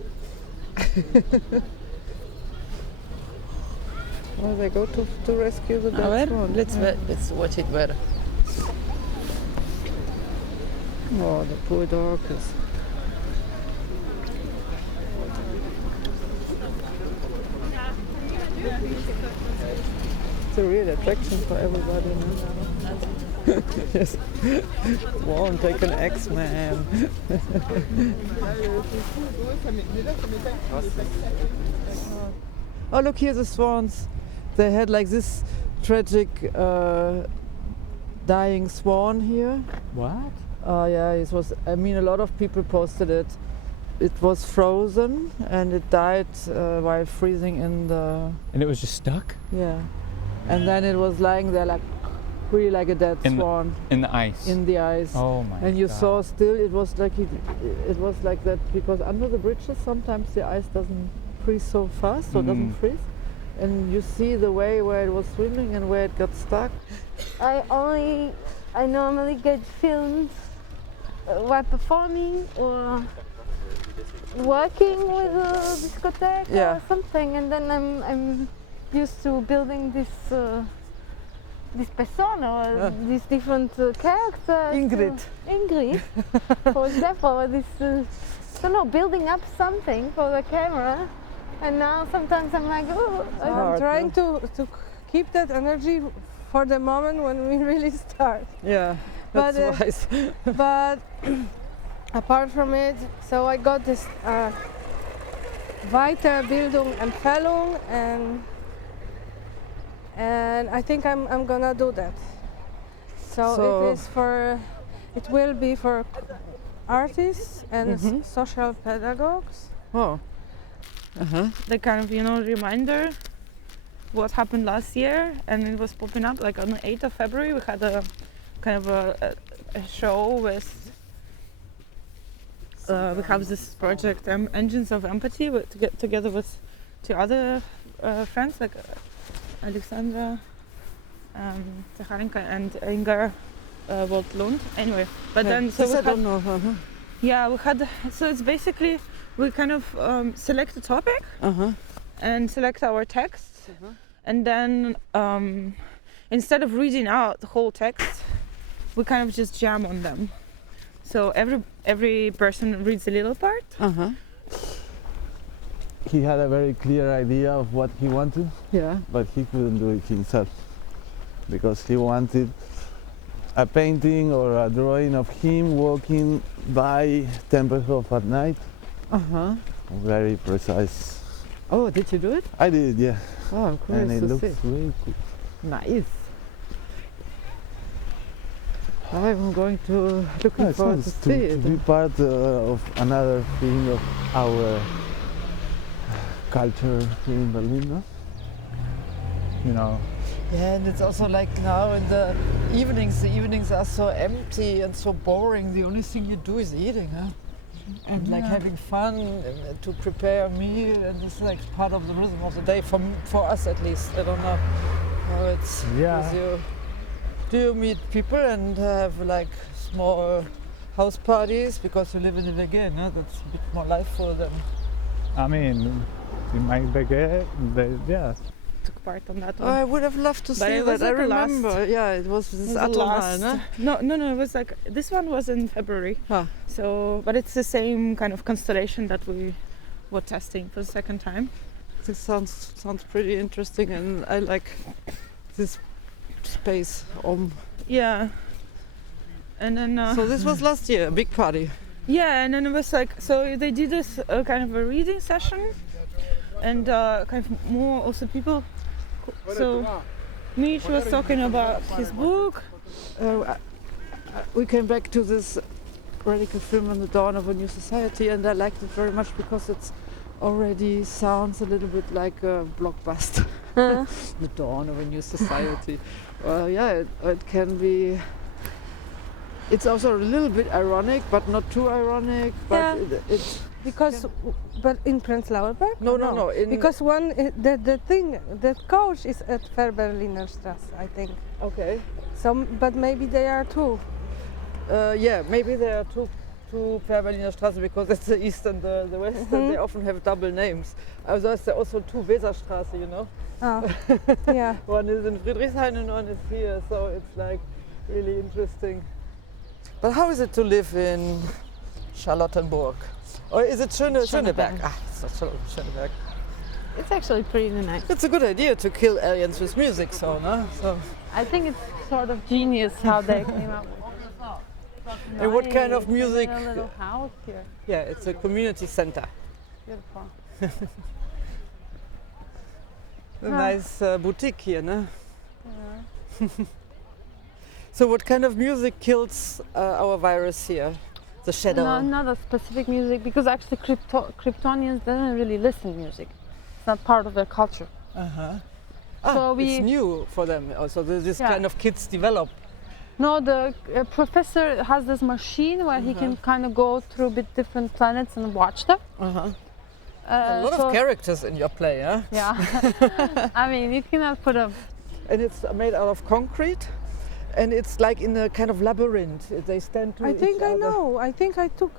Oh, they go to rescue the dead swan. Let's watch it better. Oh, the poor dog is. It's a real attraction for everybody. No? Yes. Won't take an X-Man. Oh, look here, the swans. They had like this tragic dying swan here. What? Yeah, it was. I mean, a lot of people posted it. It was frozen and it died while freezing in the. And it was just stuck Yeah, and then it was lying there like, really like a dead swan in the ice. in the ice. Oh my And you God. saw still it was like it was like that because under the bridges sometimes the ice doesn't freeze so fast, so it doesn't freeze, and you see the way where it was swimming and where it got stuck. I normally get filmed while performing or working with a discotheque or something, and then I'm used to building this persona, these different characters. Ingrid. For example, this building up something for the camera, and now sometimes I'm like, oh, I'm trying to keep that energy for the moment when we really start. Yeah, that's wise. But apart from it, so I got this Weiterbildung Empfehlung, and I think I'm gonna do that. So it will be for artists and social pedagogues. Oh. The kind of reminder what happened last year, and it was popping up like on the 8th of February. We had a kind of a show with. We have this project, Engines of Empathy, to get together with two other friends like Alexandra, Zacharenka, and Inga Lund. Anyway, but then so I don't know. Yeah, we had. So it's basically we kind of select a topic and select our text, and then instead of reading out the whole text, we kind of just jam on them. So every person reads a little part. He had a very clear idea of what he wanted, but he couldn't do it himself because he wanted a painting or a drawing of him walking by Tempelhof at night. Very precise. Oh, did you do it? I did, yeah. Oh, cool. And it looks really cool. Nice. I'm going to looking forward to see it. To be part of another thing of our culture here in Berlin, no? You know. Yeah, and it's also like now in the evenings are so empty and so boring. The only thing you do is eating, huh? And like having fun to prepare a meal, and it's like part of the rhythm of the day for us at least. I don't know how it's with you. Do you meet people and have like small house parties because you live in it again? Huh? That's a bit more liveful than. I mean, in my baguette, Took part on that one. Oh, I would have loved to see that. I remember. Yeah, it was this Atomhal, no? No, it was like this one was in February. So, but it's the same kind of constellation that we were testing for the second time. This sounds pretty interesting, and I like this space. Yeah. And then. So this was last year, a big party. Yeah, and then it was like so they did this kind of a reading session, and kind of more also people. So Mitch was talking about his book. We came back to this radical film on the dawn of a new society, and I liked it very much because it's already sounds a little bit like a blockbuster. The dawn of a new society. Yeah, it can be. It's also a little bit ironic, but not too ironic. But it's because, but in Prenzlauer Berg. No. Because the thing, the coach is at Färberliner Straße, I think. Okay. So, but maybe they are too. Yeah, maybe there are two. to Berliner Straße because it's the east and the west, and they often have double names. There's also two Weserstraße, you know. Oh, yeah. One is in Friedrichshain and one is here, so it's like really interesting. But how is it to live in Charlottenburg? Or is it Schöneberg? It's not Schöneberg. It's actually pretty nice. It's a good idea to kill aliens with music, no? So. I think it's sort of genius how they came up with it. And what kind of music? A little house here. Yeah, it's a community center. Beautiful. A nice boutique here, no? Yeah. So what kind of music kills our virus here? The shadow? No, not a specific music, because actually Kryptonians don't really listen to music. It's not part of their culture. So it's new for them also, this kind of kids develop. No, the professor has this machine where he can kind of go through a bit different planets and watch them. A lot of characters in your play, huh? Yeah. I mean, you cannot put a... And it's made out of concrete, and it's like in a kind of labyrinth. They stand to I think I know. I think I took...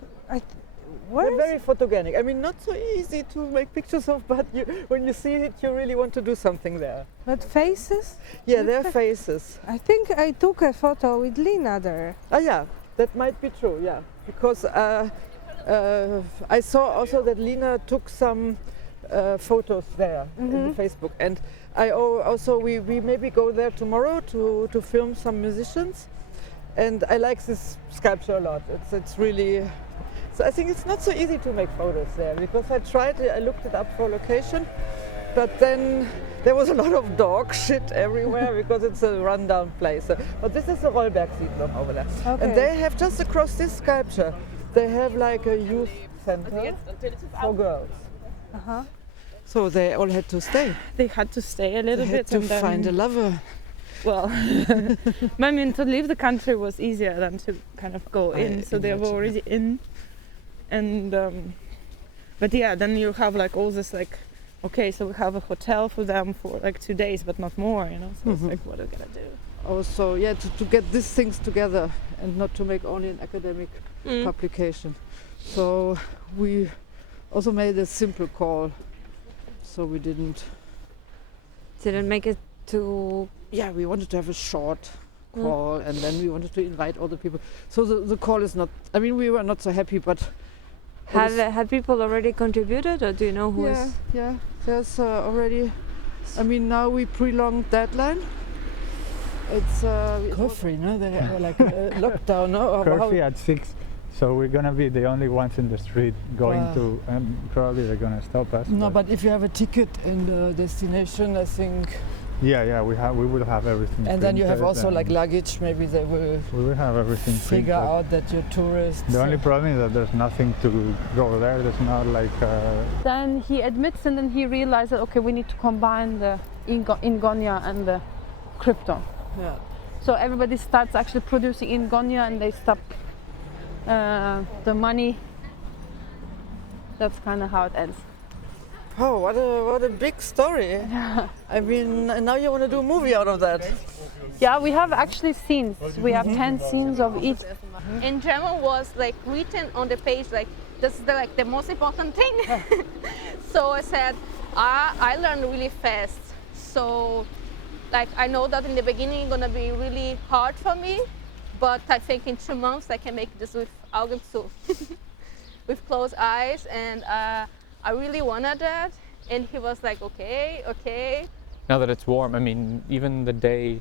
They're very photogenic. I mean, not so easy to make pictures of, but when you see it, you really want to do something there. But faces? Yeah, they're faces. I think I took a photo with Lina there. Oh yeah, that might be true, yeah. Because I saw also that Lina took some photos there in Facebook. And we maybe go there tomorrow to film some musicians. And I like this sculpture a lot. It's really... So I think it's not so easy to make photos there, because I looked it up for location, but then there was a lot of dog shit everywhere because it's a rundown place. But this is the Rollberg-Siedlung over there. Okay. And they have just across this sculpture, they have like a youth center for girls. So they all had to stay. They had to stay a little bit. They had to find a lover. Well, I mean, to leave the country was easier than to kind of go in. So they were already in. And but yeah, then you have like all this like, okay, so we have a hotel for them for like 2 days, but not more, you know. So it's like, what are we gonna do? Also, yeah, to get these things together and not to make only an academic publication. So we also made a simple call. So we didn't make it too. Yeah, we wanted to have a short call, and then we wanted to invite all the people. So the call is not. I mean, we were not so happy, but. Have people already contributed, or do you know who's? Yeah, there's already. I mean, now we prolonged deadline. It's curfew, no? They have like lockdown, no? Curfew at 6, so we're gonna be the only ones in the street going to, and probably they're gonna stop us. No, but if you have a ticket in the destination, I think. Yeah, we will have everything. And then you have also like luggage. Maybe they will. We will have everything. Figure out that you're tourists. The only problem is that there's nothing to go there. There's not like. Then he admits, and then he realizes that okay, we need to combine the Ingonia and the Krypton. Yeah. So everybody starts actually producing Ingonia, and they stop the money. That's kind of how it ends. Oh, what a big story! I mean, now you want to do a movie out of that? Yeah, we have actually scenes. We have 10 scenes of each. In German was like written on the page like this is the most important thing. So I said I learned really fast. So like I know that in the beginning it's gonna be really hard for me, but I think in 2 months I can make this with Augen zu, with closed eyes, and I really wanted that, and he was like, okay. Now that it's warm, I mean, even the day,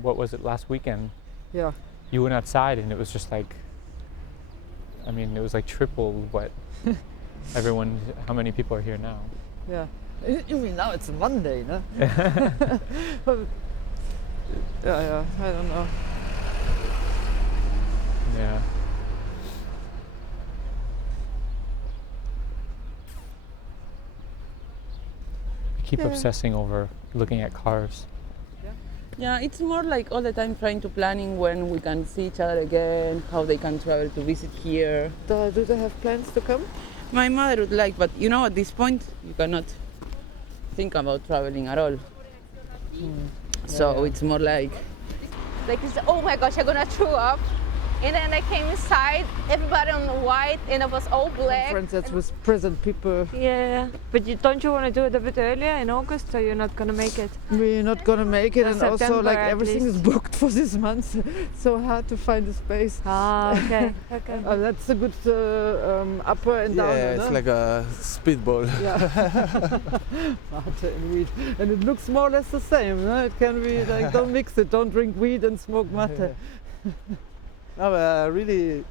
what was it, last weekend? Yeah. You went outside and it was just like, I mean, it was like triple what everyone, how many people are here now? Yeah. You mean now it's Monday, no? Yeah, I don't know. Yeah. Keep obsessing over looking at cars. Yeah, it's more like all the time trying to planning when we can see each other again, how they can travel to visit here. Do they have plans to come? My mother would like, but you know, at this point, you cannot think about traveling at all. So it's more like... Like, oh my gosh, I'm gonna throw up. And then I came inside, everybody on white, and it was all black. Conference with present people. Yeah, but don't you want to do it a bit earlier in August, or you're not going to make it? We're not gonna make it, Or and also September like at everything least. is booked for this month. So hard to find a space. Ah, okay. Okay. That's a good upper and down. Yeah, it's like a speedball. Yeah. Mate and weed, and it looks more or less the same. No? It can be like don't mix it, don't drink weed and smoke mate. No, but really.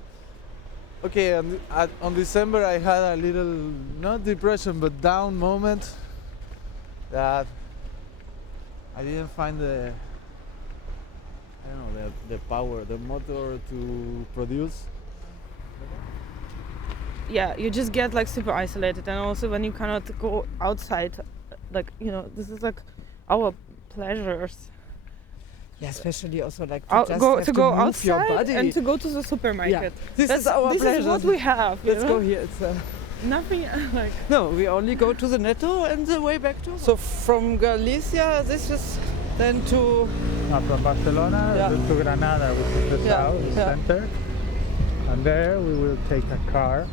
Okay, on December I had a little, not depression, but down moment that I didn't find the power, the motor to produce. Yeah, you just get like super isolated, and also when you cannot go outside, like, you know, this is like our pleasures. Yeah, especially also like to just go have to to go move outside your body and to go to the supermarket. Yeah, this That's, is our this pleasure. is what we have. you Let's know? go here. It's Nothing like. no, we only go to the Netto and the way back to. So from Galicia, this is then to. From Barcelona Yeah. to Granada, which is the Yeah, south, the yeah. center. And there we will take a car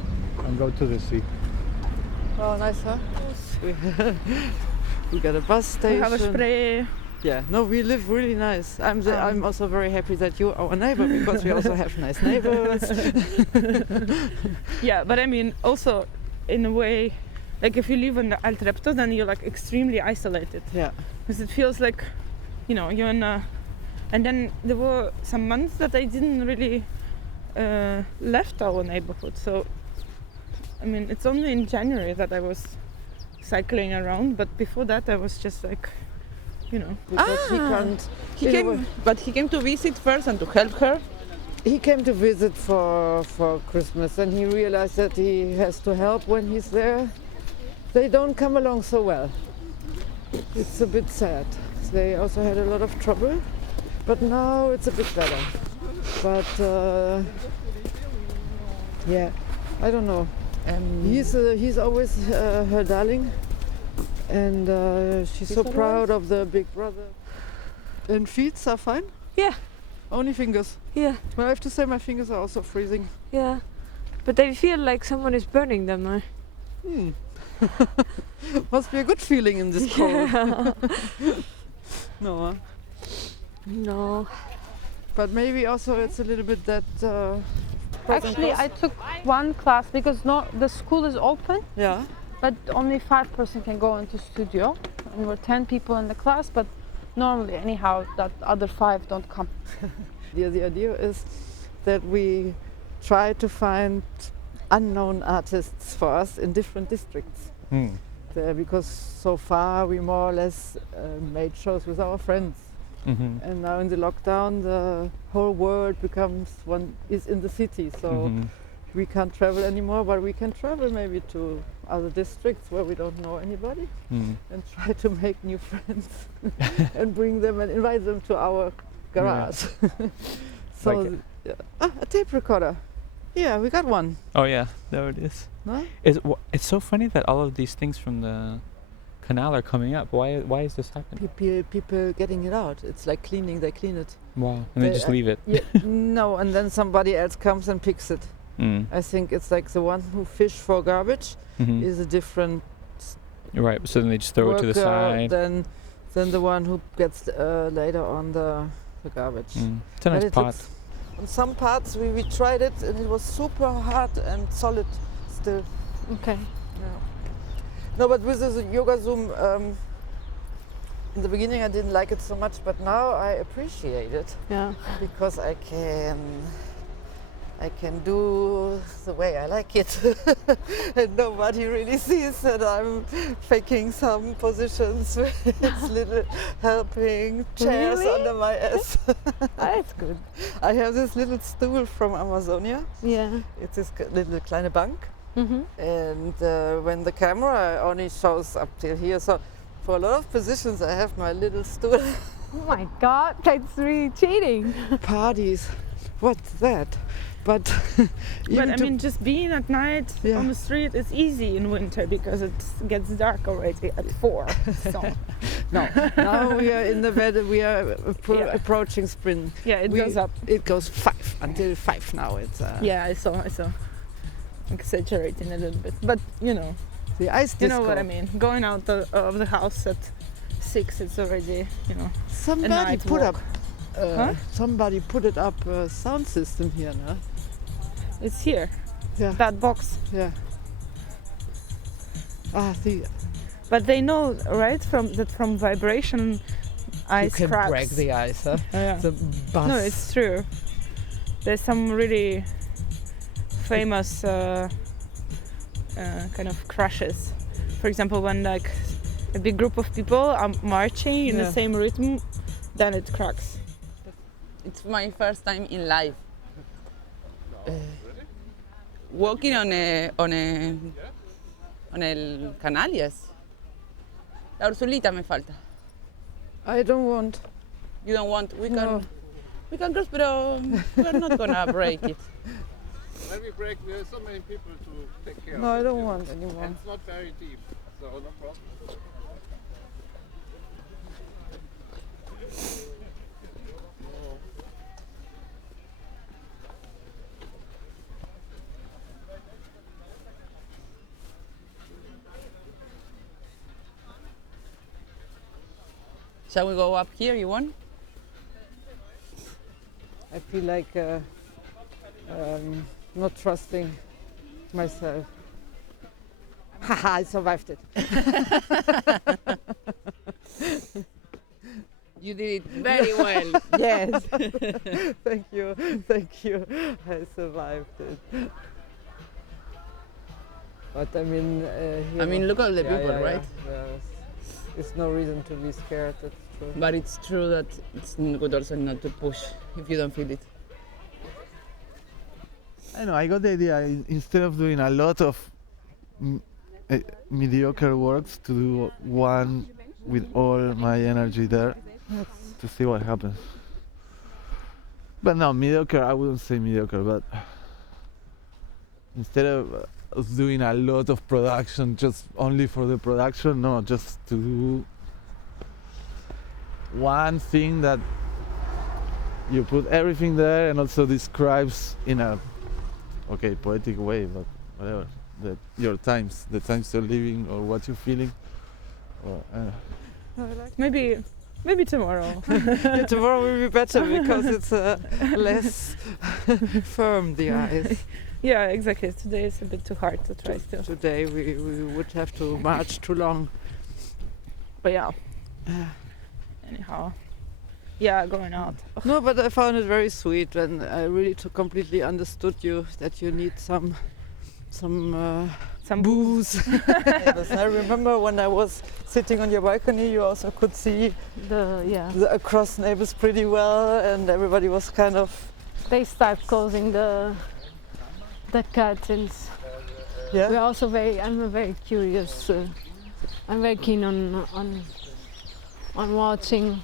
and go to the sea. Oh, nice, huh? We got a bus station. We have a spray. Yeah, no, we live really nice. I'm also very happy that you're our neighbor because we also have nice neighbors. Yeah, but I mean, also in a way, like if you live in the Alt Treptow, then you're like extremely isolated. Yeah. Because it feels like, you know, you're in a. And then there were some months that I didn't really left our neighborhood. So, I mean, it's only in January that I was cycling around, but before that I was just like, you know. Because he can't. He came to visit first and to help her. He came to visit for Christmas, and he realized that he has to help when he's there. They don't come along so well. It's a bit sad. They also had a lot of trouble, but now it's a bit better. But yeah, I don't know. He's always her darling, and she's so proud of the big brother. And feet are fine? Yeah. Only fingers? Yeah. Well, I have to say my fingers are also freezing. Yeah. But they feel like someone is burning them, huh? Must be a good feeling in this cold. No, huh? No. But maybe also it's a little bit that. Actually, I took one class because the school is open. Yeah. But only 5% can go into studio, and we're 10 people in the class. But normally, anyhow, that other 5 don't come. The idea is that we try to find unknown artists for us in different districts. Because so far we more or less made shows with our friends. And now in the lockdown, the whole world is in the city. So we can't travel anymore, but we can travel maybe to other districts where we don't know anybody and try to make new friends and bring them and invite them to our garage. So Like a tape recorder. Yeah, we got one. Oh yeah, there it is. No? It's so funny that all of these things from the canal are coming up. Why is this happening? People getting it out. It's like cleaning. They clean it. Wow, and they just leave it. Yeah, no, and then somebody else comes and picks it. I think it's like the one who fish for garbage is a different. Right. So then they just throw it to the side. Than the one who gets later on the garbage. It's a nice pot. On some parts we tried it and it was super hard and solid still. Okay. Yeah. No, but with this yoga Zoom, in the beginning I didn't like it so much, but now I appreciate it. Yeah. Because I can do the way I like it. And nobody really sees that I'm faking some positions with little helping chairs under my ass. That's good. I have this little stool from Amazonia. Yeah. It's this little kleine Bank. And when the camera only shows up till here, so for a lot of positions I have my little stool. Oh my God, that's really cheating. Parties, what's that? But I mean, just being at night on the street is easy in winter because it gets dark already at 4. So. No, now we are in the weather. We are approaching spring. Yeah, it goes up. It goes 5 until 5 now. It's yeah, I saw. Exaggerating a little bit, but you know, the ice disco. You know what I mean. Going out of the house at 6, it's already, you know. Somebody put it up a sound system here, no? It's here. Yeah. That box. Yeah. But they know, right, from vibration, ice cracks. You can break the ice, huh? Yeah. The buzz. No, it's true. There's some really famous kind of crashes. For example, when like a big group of people are marching in the same rhythm, then it cracks. It's my first time in life. Walking on el canal, yes. La Ursulita me falta. I don't want. You don't want? We can cross, pero we're not gonna break it. When we break, there are so many people to take care of. No, I don't want anymore. And it's not very deep, so no problem. Shall we go up here, you want? I feel like not trusting myself. Haha, I survived it. You did it very well. Yes. Thank you. I survived it. But I mean, look at the people, right? There's no reason to be scared, that's true. But it's true that it's good also not to push if you don't feel it. I know, I got the idea, instead of doing a lot of mediocre works, to do one with all my energy there, to see what happens. But no, mediocre, I wouldn't say mediocre, but instead of doing a lot of production just only for the production, no, just to do one thing that you put everything there and also describes in a poetic way, but whatever, the times you're living or what you're feeling, or maybe tomorrow. Yeah, tomorrow will be better because it's less firm, the ice. Yeah, exactly. Today is a bit too hard to try still. Today we would have to march too long. But yeah. Anyhow. Yeah, going out. No, but I found it very sweet and I really completely understood you, that you need some booze. Yes, I remember when I was sitting on your balcony, you also could see the across neighbors pretty well, and everybody was kind of. They start closing the curtains. Yeah. We're also I'm very curious. I'm very keen on watching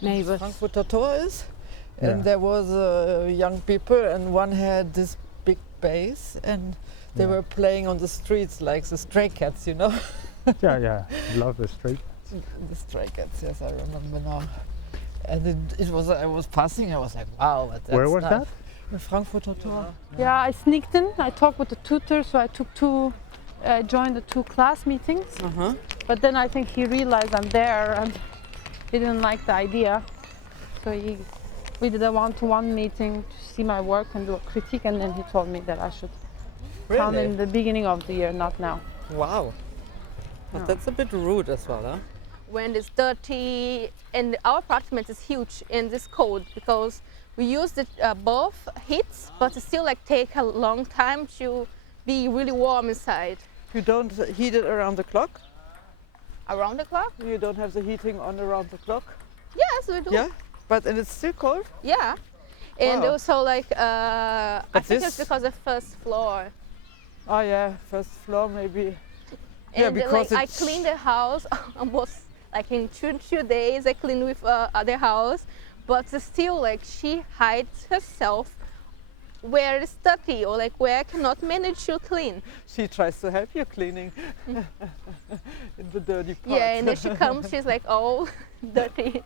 neighbors. Frankfurter Tor is, and there was young people, and one had this big bass, and they were playing on the streets like the Stray Cats, you know. Yeah, love the Stray Cats. The Stray Cats, yes, I remember now. And it was, I was passing, I was like, wow, that's Where was nice. that? The Frankfurter Tor. Yeah, I sneaked in. I talked with the tutor, so I joined the 2 class meetings. But then I think he realized I'm there and he didn't like the idea. So we did a one-to-one meeting to see my work and do a critique, and then he told me that I should come in the beginning of the year, not now. Wow. But that's a bit rude as well, huh? When it's dirty, and our apartment is huge and it's cold because we use it both heats, but it still take a long time to be really warm inside. You don't heat it around the clock? Around the clock? You don't have the heating on around the clock? Yes, we do. Yeah, and it's still cold? Yeah, and also I think it's because of first floor. Oh yeah, first floor maybe. And yeah, because I cleaned the house almost in two days. I cleaned with other house, but still she hides herself where it's dirty or like where I cannot manage to clean. She tries to help you cleaning in the dirty parts. Yeah, and then she comes, she's like, oh, dirty.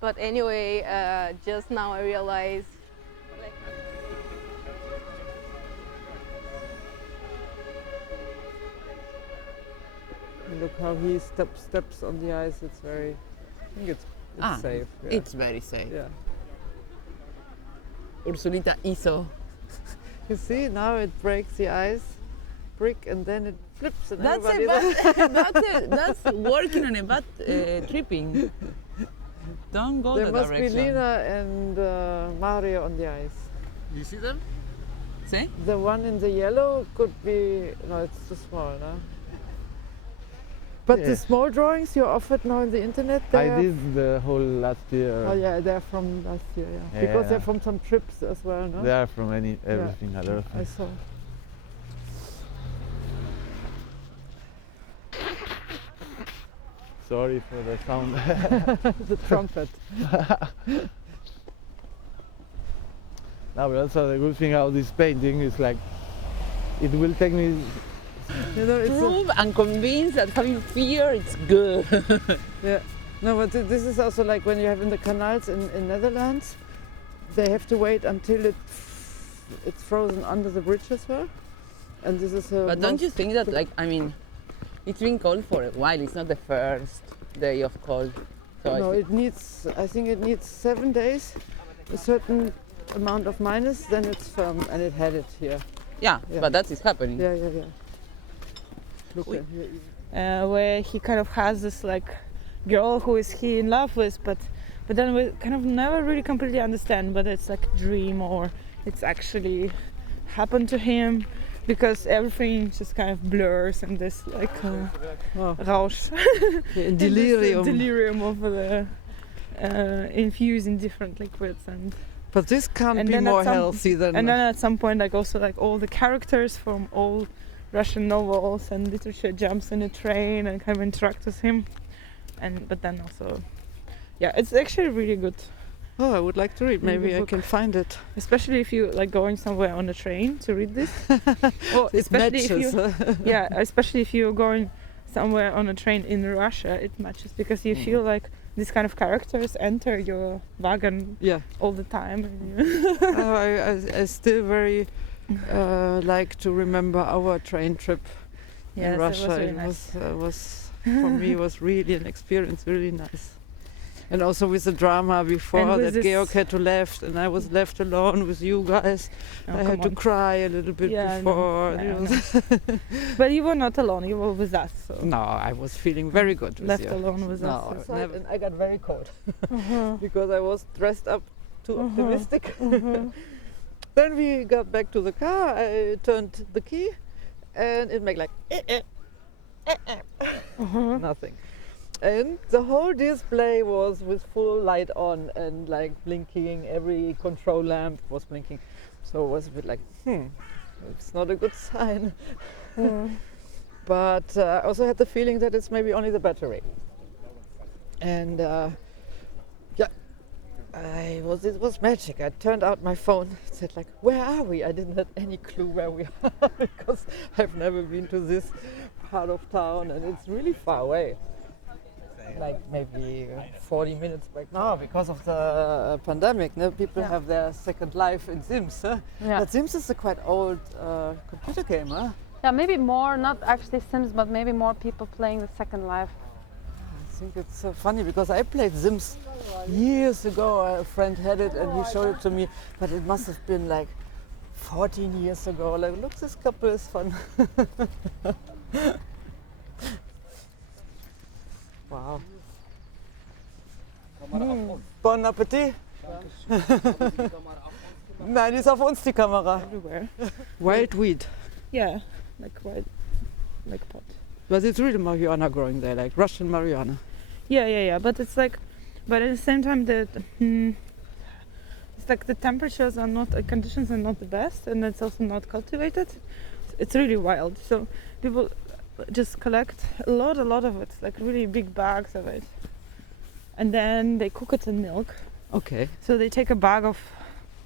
But anyway, just now I realize. Look how he steps on the ice. It's very. I think it's safe. Yeah. It's very safe. Yeah. Ursulita hizo. You see, now it breaks the ice brick and then it flips. And That's that's working on it, but tripping. Don't go there that must direction. be Lina and Mario on the ice. You see them? See? The one in the yellow could be. No, it's too small, no? But the small drawings you offered now on the internet, I did the whole last year. Oh yeah, they're from last year, yeah. Because they're from some trips as well, no? They are from everything, a lot of I things. saw. Sorry for the sound. The trumpet. No, but also the good thing about this painting is like, it will take me. You know, it's prove and convince that having fear it's good. Yeah. No, but this is also like when you have in the canals in Netherlands, they have to wait until it's frozen under the bridge as well. And this is But don't you think that, like, I mean, it's been cold for a while. It's not the first day of cold. So no, I think it needs 7 days, a certain amount of minus, then it's firm, and it had it here. Yeah, but that is happening. Yeah. Look at here. Where he kind of has this like girl who is he in love with, but then we kind of never really completely understand whether it's like a dream or it's actually happened to him, because everything just kind of blurs and this like Rausch, delirium. Delirium of the infusing different liquids and. But this can't be more healthy than. And then at some point, like also like all the characters from all Russian novels and literature jumps in a train and kind of interact with him, but then also, yeah, it's actually really good. Oh, I would like to read. Maybe I can find it. Especially if you like going somewhere on a train to read this. Or it matches. Especially if you're going somewhere on a train in Russia, it matches because you feel like these kind of characters enter your wagon all the time. I still very like to remember our train trip in Russia. It was really was for me was really an experience, really nice. And also with the drama before that Georg had to left and I was left alone with you guys. I had to cry a little bit before. But you were not alone, you were with us. So. No, I was feeling very good with left you. alone with us. So. And I got very cold because I was dressed up too optimistic. Then we got back to the car, I turned the key and it made like nothing. And the whole display was with full light on and like blinking, every control lamp was blinking. So it was a bit like, it's not a good sign. But I also had the feeling that it's maybe only the battery. And it was magic. I turned out my phone, it said like, where are we? I didn't have any clue where we are because I've never been to this part of town and it's really far away. Like maybe 40 minutes back now because of the pandemic. People have their second life in Sims. But Sims is a quite old computer game. Yeah, maybe more, not actually Sims, but maybe more people playing the Second Life. I think it's so funny because I played Sims years ago. A friend had it and he showed it to me, but it must have been like 14 years ago. Like, look, this couple is fun. Wow. Bon Appetit. Nein, die ist auf uns, die Kamera. Everywhere. Wild weed. Yeah, like wild, like pot. But it's really marijuana growing there, like Russian marijuana. Yeah. But it's like, but at the same time, it's like the temperatures are not, conditions are not the best, and it's also not cultivated. It's really wild. So people just collect a lot of it, like really big bags of it, and then they cook it in milk. Okay. So they take a bag of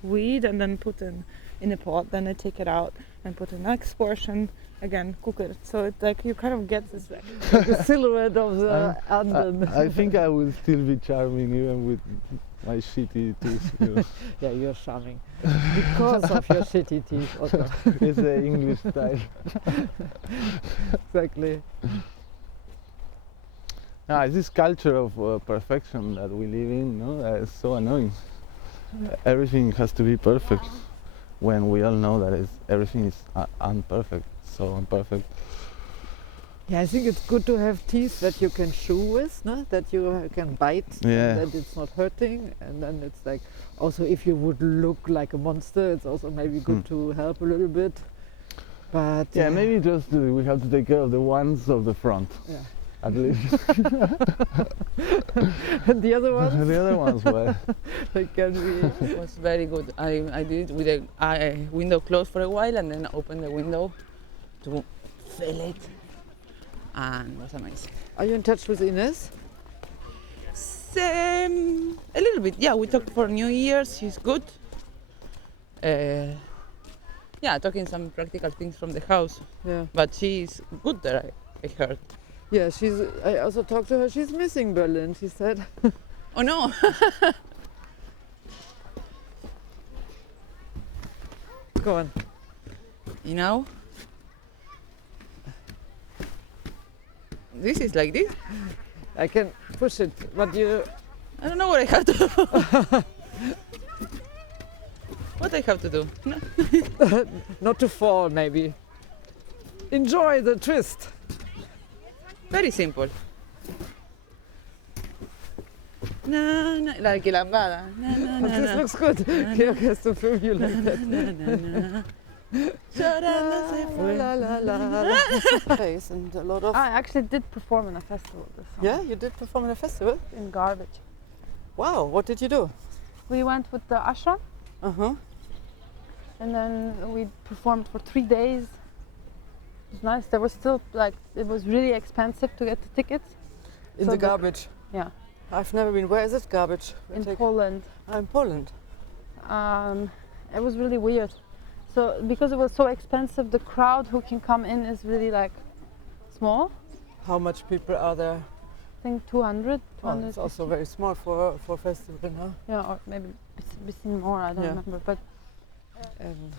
weed and then put in a pot. Then I take it out and put in the next portion. Again, cook it. So it's like you kind of get this like the silhouette of the Anden. I think I will still be charming even with my shitty teeth. You know. Yeah, you're charming because of your shitty teeth. Otto. It's the English style. Exactly. It's this culture of perfection that we live in. No, it's so annoying. Everything has to be perfect when we all know that everything is imperfect. So imperfect. Yeah, I think it's good to have teeth that you can chew with, no? That you can bite, Yeah. and that it's not hurting. And then it's like, also if you would look like a monster, it's also maybe good to help a little bit. But Yeah, maybe just we have to take care of the ones of the front. Yeah. At least. And the other ones? The other ones, well. They can be. It was very good. I did it with a window closed for a while and then opened the window to fill it, and it was amazing. Are you in touch with Ines? A little bit, yeah. We talked for New Year's. She's good. Yeah, talking some practical things from the house. Yeah. But she's good there, I heard. Yeah, I also talked to her. She's missing Berlin, she said. Oh no! Go on. You know? This is like this. I can push it, but you... I don't know what I have to do. What I have to do? No. Not to fall, maybe. Enjoy the twist. Very simple. Na, na, like lambada. Na, na, na, This na. looks good. Georg has to film you like that. Face and a lot of... I actually did perform in a festival this summer. Yeah, you did perform in a festival? In Garbage. Wow, what did you do? We went with the ashram. Uh-huh. And then we performed for 3 days. It was nice. There was still like, it was really expensive to get the tickets. In the Garbage? Yeah. I've never been. Where is it, Garbage? In Poland. In Poland. It was really weird. So because it was so expensive, the crowd who can come in is really like small. How much people are there? I think 200. Oh, it's also very small for a festival, no? Yeah, or maybe a bit more, I don't remember. But and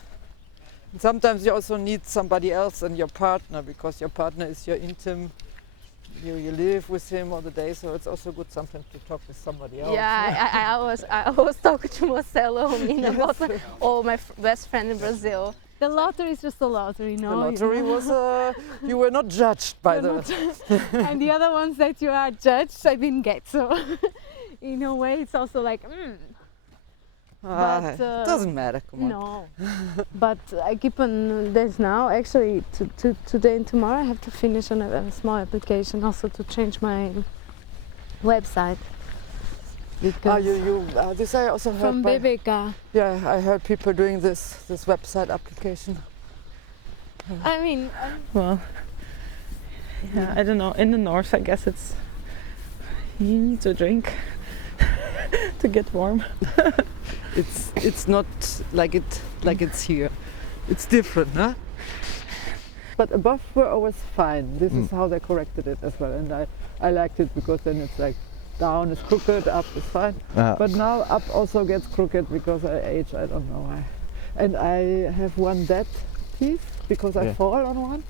sometimes you also need somebody else than your partner, because your partner is your intimate. You live with him all the day, so it's also good sometimes to talk with somebody else. Yeah, I was talking to Marcelo about my best friend in Brazil. the lottery is just a lottery, no? The lottery was, you were not judged by the... And the other ones that you are judged, I didn't get, so in a way it's also like, But, doesn't matter, come on. No, but I keep on this now. Actually, today and tomorrow I have to finish a small application also to change my website. This I also heard from BBK. Yeah, I heard people doing this website application. I mean, well, yeah, I don't know. In the north, I guess you need to drink to get warm. It's not like it's here. It's different, huh? But above were always fine. This is how they corrected it as well, and I liked it because then it's like down is crooked, up is fine. But now up also gets crooked because I age. I don't know why. And I have one dead piece because I fall on one,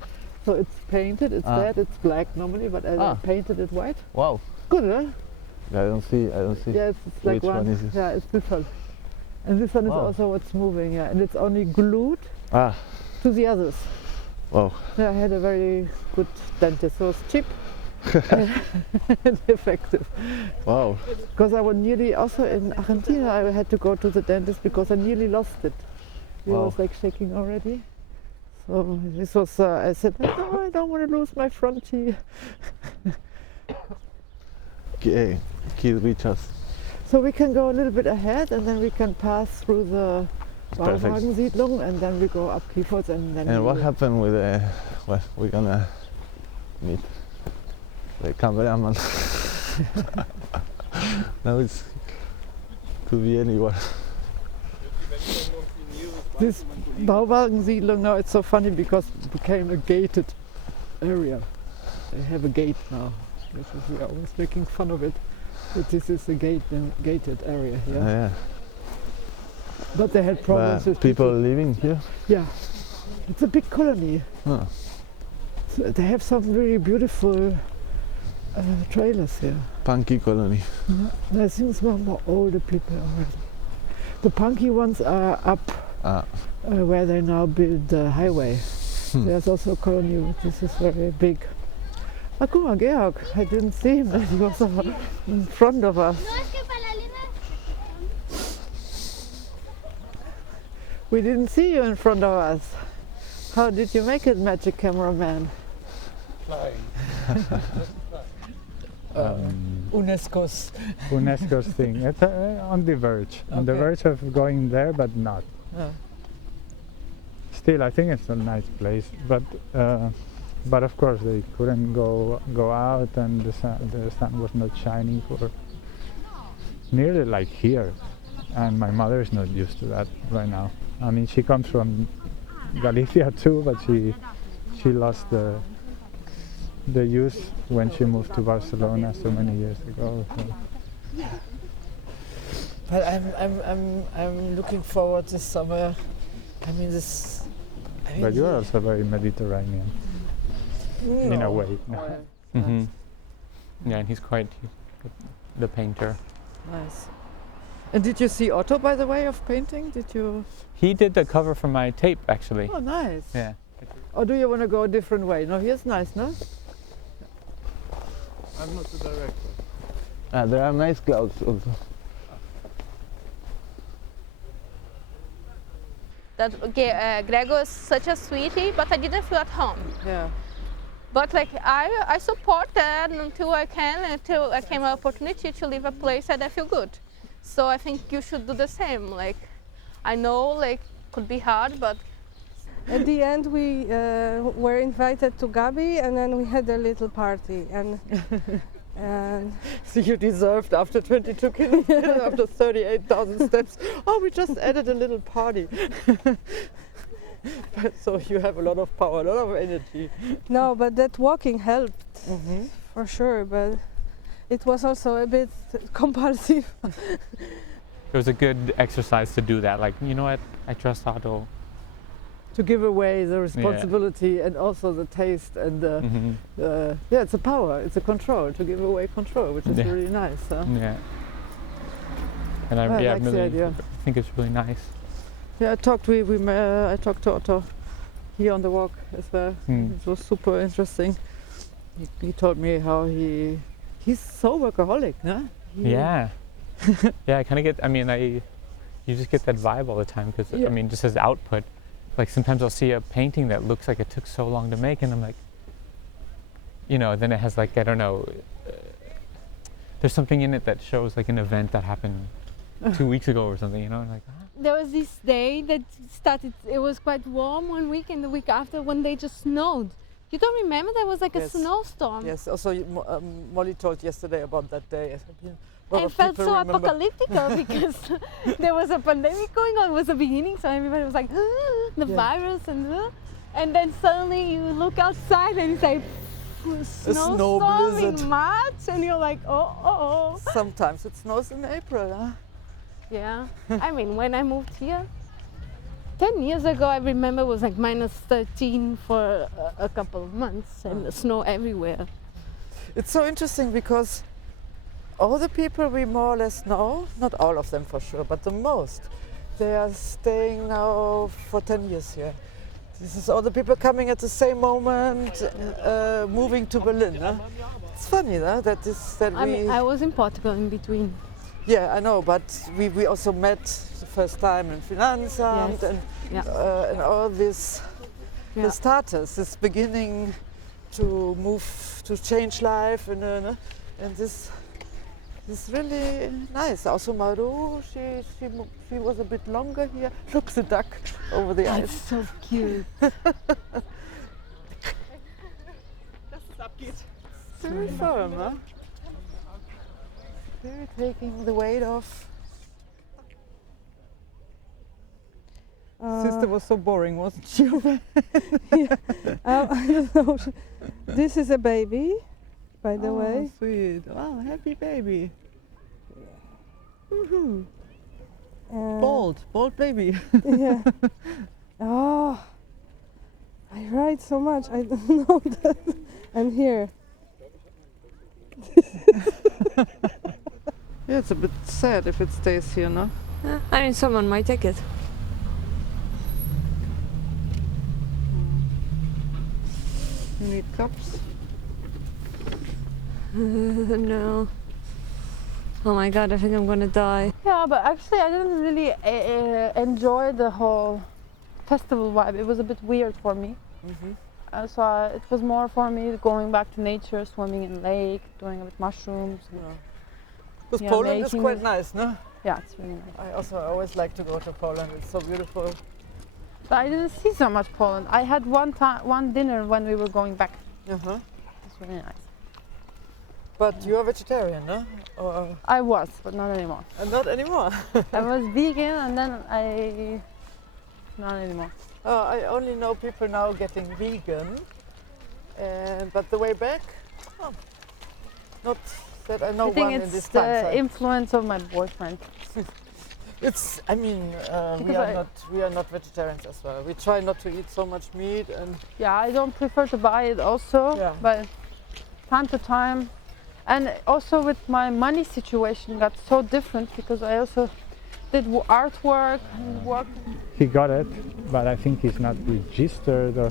so it's painted. It's dead. It's black normally, but I painted it white. Wow. Good, huh? I don't see. Yeah, it's like which one is this? Yeah, it's this one. And this one is also what's moving, yeah. And it's only glued to the others. Wow. Yeah, I had a very good dentist, so it's cheap and effective. Wow. Because I was nearly, also in Argentina, I had to go to the dentist because I nearly lost it. It was like shaking already. So this was, I said, no, I don't want to lose my front teeth. Okay, Kid Richards. So we can go a little bit ahead and then we can pass through the Bauwagensiedlung and then we go up Kieferts and then... And what happened with well, we're gonna meet the cameraman. Now could be anywhere. This Bauwagensiedlung now, it's so funny because it became a gated area. They have a gate now. We are always making fun of it. But this is a gated area here. Yeah. But they had problems with people living here? Yeah. It's a big colony. Oh. So they have some really beautiful trailers here. Punky colony. Yeah. I think it's more older people already. The punky ones are up where they now build the highway. There's also a colony. This is very big. Ah, guck mal, Georg. I didn't see him. He was in front of us. We didn't see you in front of us. How did you make it, magic cameraman? Flying. UNESCO's thing. It's on the verge. Okay. On the verge of going there, but not. Still, I think it's a nice place, but of course they couldn't go out, and the sun was not shining for nearly like here, and my mother is not used to that right now. I mean, she comes from Galicia too, but she lost the use when she moved to Barcelona so many years ago. So. But I'm looking forward this summer. I mean but you are also very Mediterranean in a way. Mm-hmm. Yeah, and he's the painter. Nice. And did you see Otto, by the way, of painting? Did you? He did the cover for my tape, actually. Oh, nice. Yeah. Or do you want to go a different way? No, here's nice, no? I'm not the director. There are nice clouds also. Gregor is such a sweetie, but I didn't feel at home. Yeah. But like I support that until I came an opportunity to leave a place that I feel good. So I think you should do the same. Like, I know like could be hard, but at the end we were invited to Gabi, and then we had a little party, and so you deserved after 22 kilometers, after 38,000 steps. Oh, we just added a little party. So you have a lot of power, a lot of energy. No, but that walking helped for sure, but it was also a bit compulsive. It was a good exercise to do that. Like, you know what? I trust Otto. To give away the responsibility and also the taste and it's a power, it's a control, to give away control, which is really nice. Huh? Yeah. And I think it's really nice. Yeah, I talked to Otto here on the walk as well. It was super interesting. He told me how he's so workaholic, no? Yeah. Yeah, I kind of get, you just get that vibe all the time because, just as output, like sometimes I'll see a painting that looks like it took so long to make, and I'm like, then it has like, I don't know, there's something in it that shows like an event that happened 2 weeks ago or something, and like, There was this day that started, it was quite warm one week, and the week after one day just snowed. You don't remember? There was like a snowstorm. Yes, also Molly told yesterday about that day. I felt so apocalyptic because there was a pandemic going on. It was the beginning, so everybody was like, the virus, and then suddenly you look outside and it's like snowstorm in March, and you're like, oh. Sometimes it snows in April, huh? Yeah, when I moved here 10 years ago, I remember it was like -13 for a couple of months and snow everywhere. It's so interesting because all the people we more or less know, not all of them for sure, but the most, they are staying now for 10 years here. This is all the people coming at the same moment, moving to Berlin. Huh? It's funny, huh? I was in Portugal in between. Yeah, I know, but we also met the first time in Finanzamt and all this status, this beginning to move, to change life, and this is really nice. Also Maru, she was a bit longer here. Look, the duck over the ice. That's so cute. Very firm, huh? Taking the weight off. Sister was so boring, wasn't she? Yeah. I don't know. This is a baby, by the way. Sweet. Oh, happy baby. Woohoo. Bold baby. Yeah. Oh, I write so much. I don't know that. I'm here. Yeah, it's a bit sad if it stays here, no? I mean, someone might take it. You need cups? No. Oh my god, I think I'm gonna die. Yeah, but actually I didn't really enjoy the whole festival vibe. It was a bit weird for me. So it was more for me going back to nature, swimming in lake, doing a bit mushrooms. Because Poland is quite nice, no? Yeah, it's really nice. I also always like to go to Poland. It's so beautiful. But I didn't see so much Poland. I had one dinner when we were going back. It's really nice. But you're vegetarian, no? Or I was, but not anymore. not anymore. I was vegan and then not anymore. I only know people now getting vegan, but the way back, not that I know one in this time. It's the influence of my boyfriend. It's. I mean, we are not vegetarians as well. We try not to eat so much meat and. Yeah, I don't prefer to buy it also, but time to time. And also with my money situation got so different because I also did artwork and work. He got it, but I think he's not registered or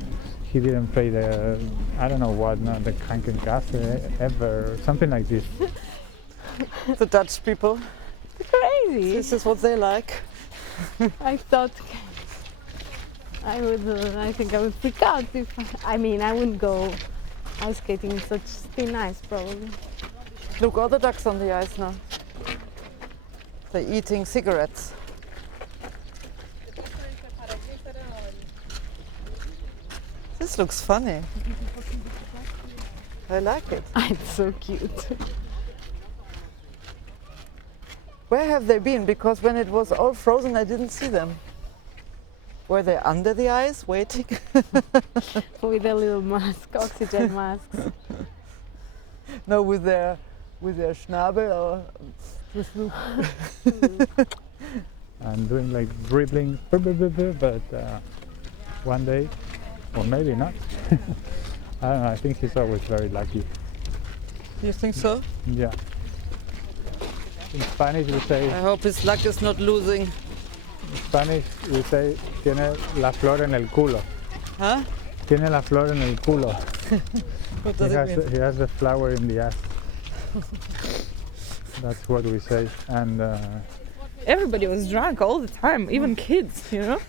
he didn't pay the, I don't know what, no, the Krankenkasse ever, or something like this. The Dutch people. Crazy. This is what they like. I thought I think I would freak out if, I wouldn't go ice skating in such thin ice probably. Look, all the ducks on the ice now. They're eating cigarettes. This looks funny. I like it. It's so cute. Where have they been? Because when it was all frozen, I didn't see them. Were they under the ice, waiting? With a little mask, oxygen masks. No, with their schnabel or just look. I'm doing like dribbling, but one day, or maybe not. I don't know, I think he's always very lucky. You think so? Yeah. In Spanish we say... I hope his luck is not losing. In Spanish we say, tiene la flor en el culo. Huh? Tiene la flor en el culo. What does it mean? He has the flower in the ass. That's what we say. And everybody was drunk all the time, even kids, you know.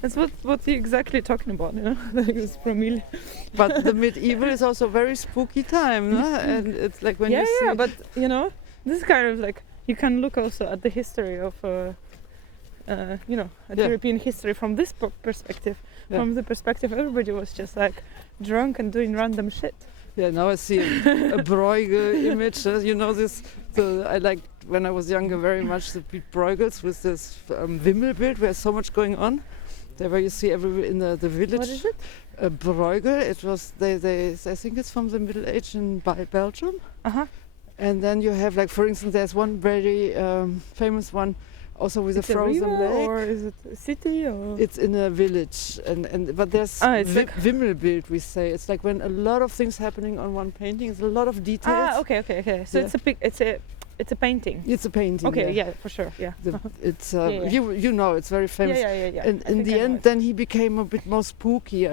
That's what you're exactly talking about, you know. Like this promille. But the medieval is also a very spooky time, no? And it's like when you see. Yeah, but you know, this is kind of like you can look also at the history of, you know, at European history from this perspective. Yeah. From the perspective, everybody was just like drunk and doing random shit. Yeah, now I see a Bruegel image. You know this. I liked when I was younger very much the Bruegels with this Wimmelbild where so much going on. There where you see everywhere in the village. What is it? A Bruegel. It was I think it's from the Middle Age in Belgium. And then you have like, for instance, there's one very famous one. Also with a frozen lake. Or is it a city? Or? It's in a village, but there's Wimmelbild, we say. It's like when a lot of things happening on one painting. It's a lot of details. Okay. So it's a painting. It's a painting. Okay, yeah, for sure. Yeah. It's you know, it's very famous. Yeah. And in the end, then he became a bit more spooky.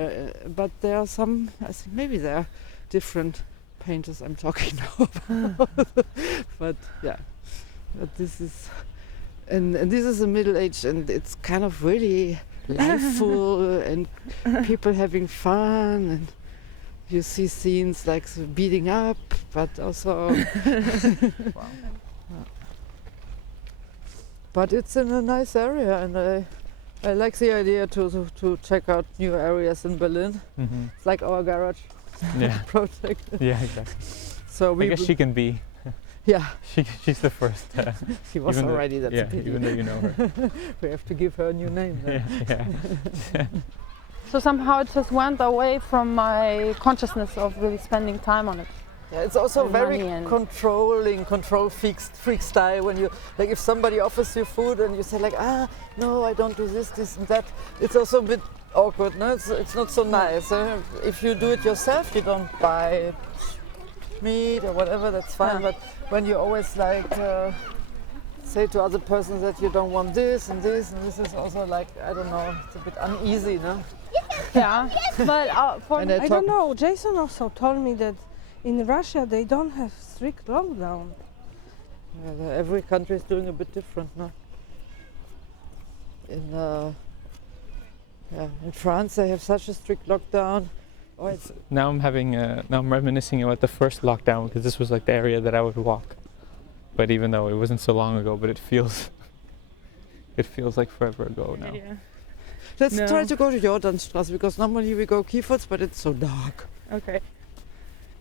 But there are some. I think maybe there are different painters I'm talking now about. But yeah, but this is. And this is the Middle Age, and it's kind of really liveful and people having fun, and you see scenes like beating up, but also. But it's in a nice area, and I like the idea to check out new areas in Berlin. Mm-hmm. It's like our garage project. Yeah, exactly. So I guess she can be Yeah. She's the first. She was already, that's a pity. Even though you know her. We have to give her a new name then. Yeah. So somehow it just went away from my consciousness of really spending time on it. Yeah, it's also very and control freak style when you, like if somebody offers you food and you say like, no, I don't do this and that, it's also a bit awkward, no? It's not so nice. If you do it yourself, you don't buy meat or whatever, that's fine, but when you always like say to other persons that you don't want this and this is also like, I don't know, it's a bit uneasy, no? Yeah, but I don't know, Jason also told me that in Russia they don't have strict lockdown. Yeah, every country is doing a bit different, no? In France they have such a strict lockdown. Now I'm reminiscing about the first lockdown because this was like the area that I would walk. But even though it wasn't so long ago, but it feels like forever ago now. Yeah. Let's try to go to Jordanstraße because normally we go Kieferts, but it's so dark. Okay.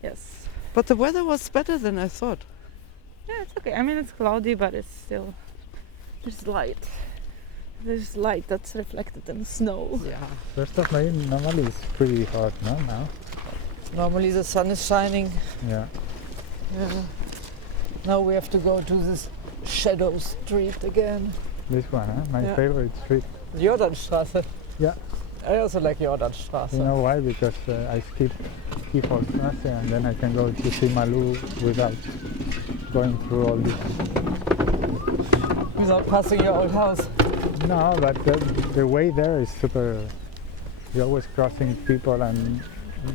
Yes. But the weather was better than I thought. Yeah, it's okay. I mean, it's cloudy, but it's still there's light. There's light that's reflected in the snow. Yeah. First of May normally it's pretty hot, no? Now. Normally the sun is shining. Yeah. Yeah. Now we have to go to this shadow street again. This one, huh? My favorite street. Jordanstraße. Yeah. I also like Jordanstraße. You know why? Because I skip Kieferstraße and then I can go to Simalu without going through all this. Without passing your old house. No, but the way there is super. You're always crossing people and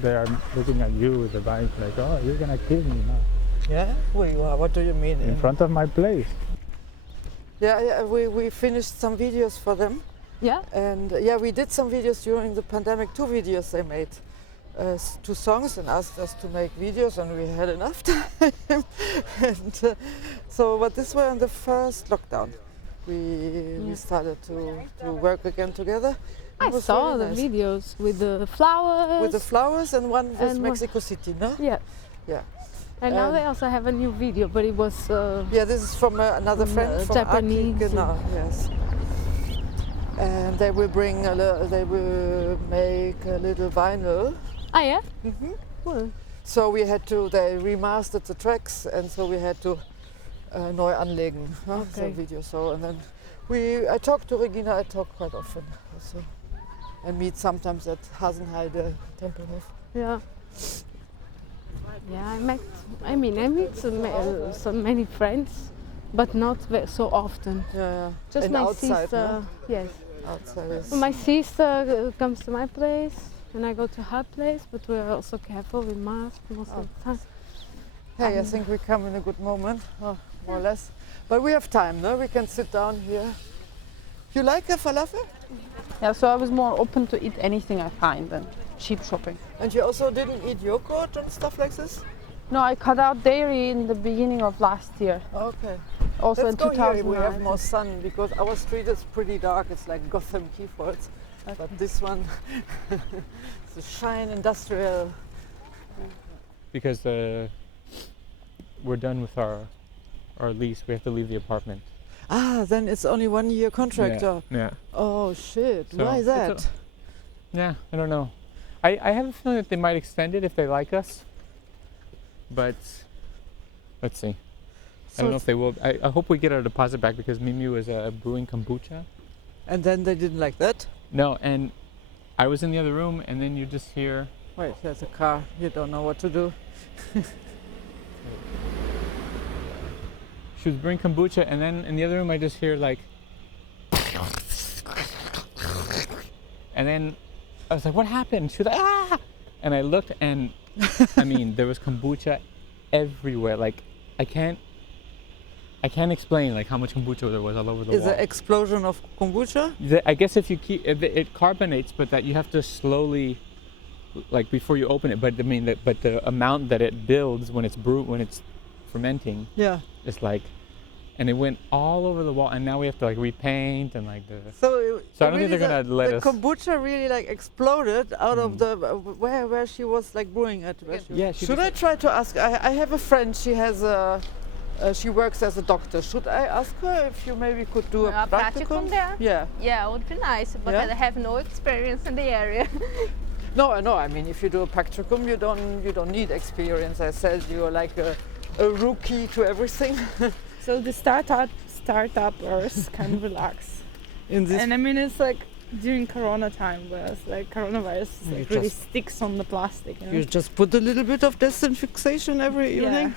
they are looking at you with the bike like, oh, you're gonna kill me now. Yeah? What do you mean? In front of my place. Yeah, we finished some videos for them. Yeah? And we did some videos during the pandemic, 2 videos they made. 2 songs and asked us to make videos and we had enough time. And but this were in the first lockdown. We started to work again together. I saw really the nice. videos with the flowers. With the flowers and one with and Mexico City, no? Yeah. Yeah. And now they also have a new video, but it was... this is from another friend from Japanese. Genau, yes. And they will bring they will make a little vinyl. Ah, yeah? Mm-hmm. Cool. So we had to, they remastered the tracks and so we had to neu anlegen, the video. So and then I talk to Regina, I talk quite often also. I meet sometimes at Hasenheide Tempelhof. Yeah. Yeah, I meet so many friends, but not so often. Yeah. Just and my outside, sister. no? Yes. Outside is My sister comes to my place and I go to her place, but we're also careful with masks most of the time. Hey, I think we come in a good moment, more or less. But we have time, no? We can sit down here. You like a falafel? Yeah, so I was more open to eat anything I find than cheap shopping. And you also didn't eat yogurt and stuff like this? No, I cut out dairy in the beginning of last year. Okay. Also Let's in go 2009. here, we have more sun because our street is pretty dark. It's like Gotham Kieferts. Okay. But this one, it's a shine industrial. Because we're done with our lease, we have to leave the apartment. Ah, then it's only 1 year contract. Yeah. Oh shit! So why that? Yeah, I don't know. I have a feeling that they might extend it if they like us. But let's see. I don't know if they will. I hope we get our deposit back because Mimi was brewing kombucha. And then they didn't like that? No, and I was in the other room and then you just hear... Wait, there's a car. You don't know what to do. She was brewing kombucha and then in the other room I just hear like... And then I was like, what happened? She was like, ah! And I looked and I mean, there was kombucha everywhere. Like, I can't explain like how much kombucha there was all over the wall. Is an explosion of kombucha? I guess if you keep it carbonates, but that you have to slowly, like before you open it. But I mean, but the amount that it builds when it's fermenting, is like, and it went all over the wall. And now we have to like repaint and like the. So I don't think they're gonna let us. The kombucha really like exploded out of the where she was like brewing it. Yeah. Should I try to ask? I have a friend. She has a She works as a doctor. Should I ask her if you maybe could do a practicum there? Yeah. Yeah, it would be nice, but Yeah? I have no experience in the area. No, I know. I mean, if you do a practicum, you don't need experience. I said you're like a rookie to everything. So the startuppers can relax. And I mean, it's like during Corona time, where it's like coronavirus like really sticks on the plastic. You know? You just put a little bit of disinfection every evening.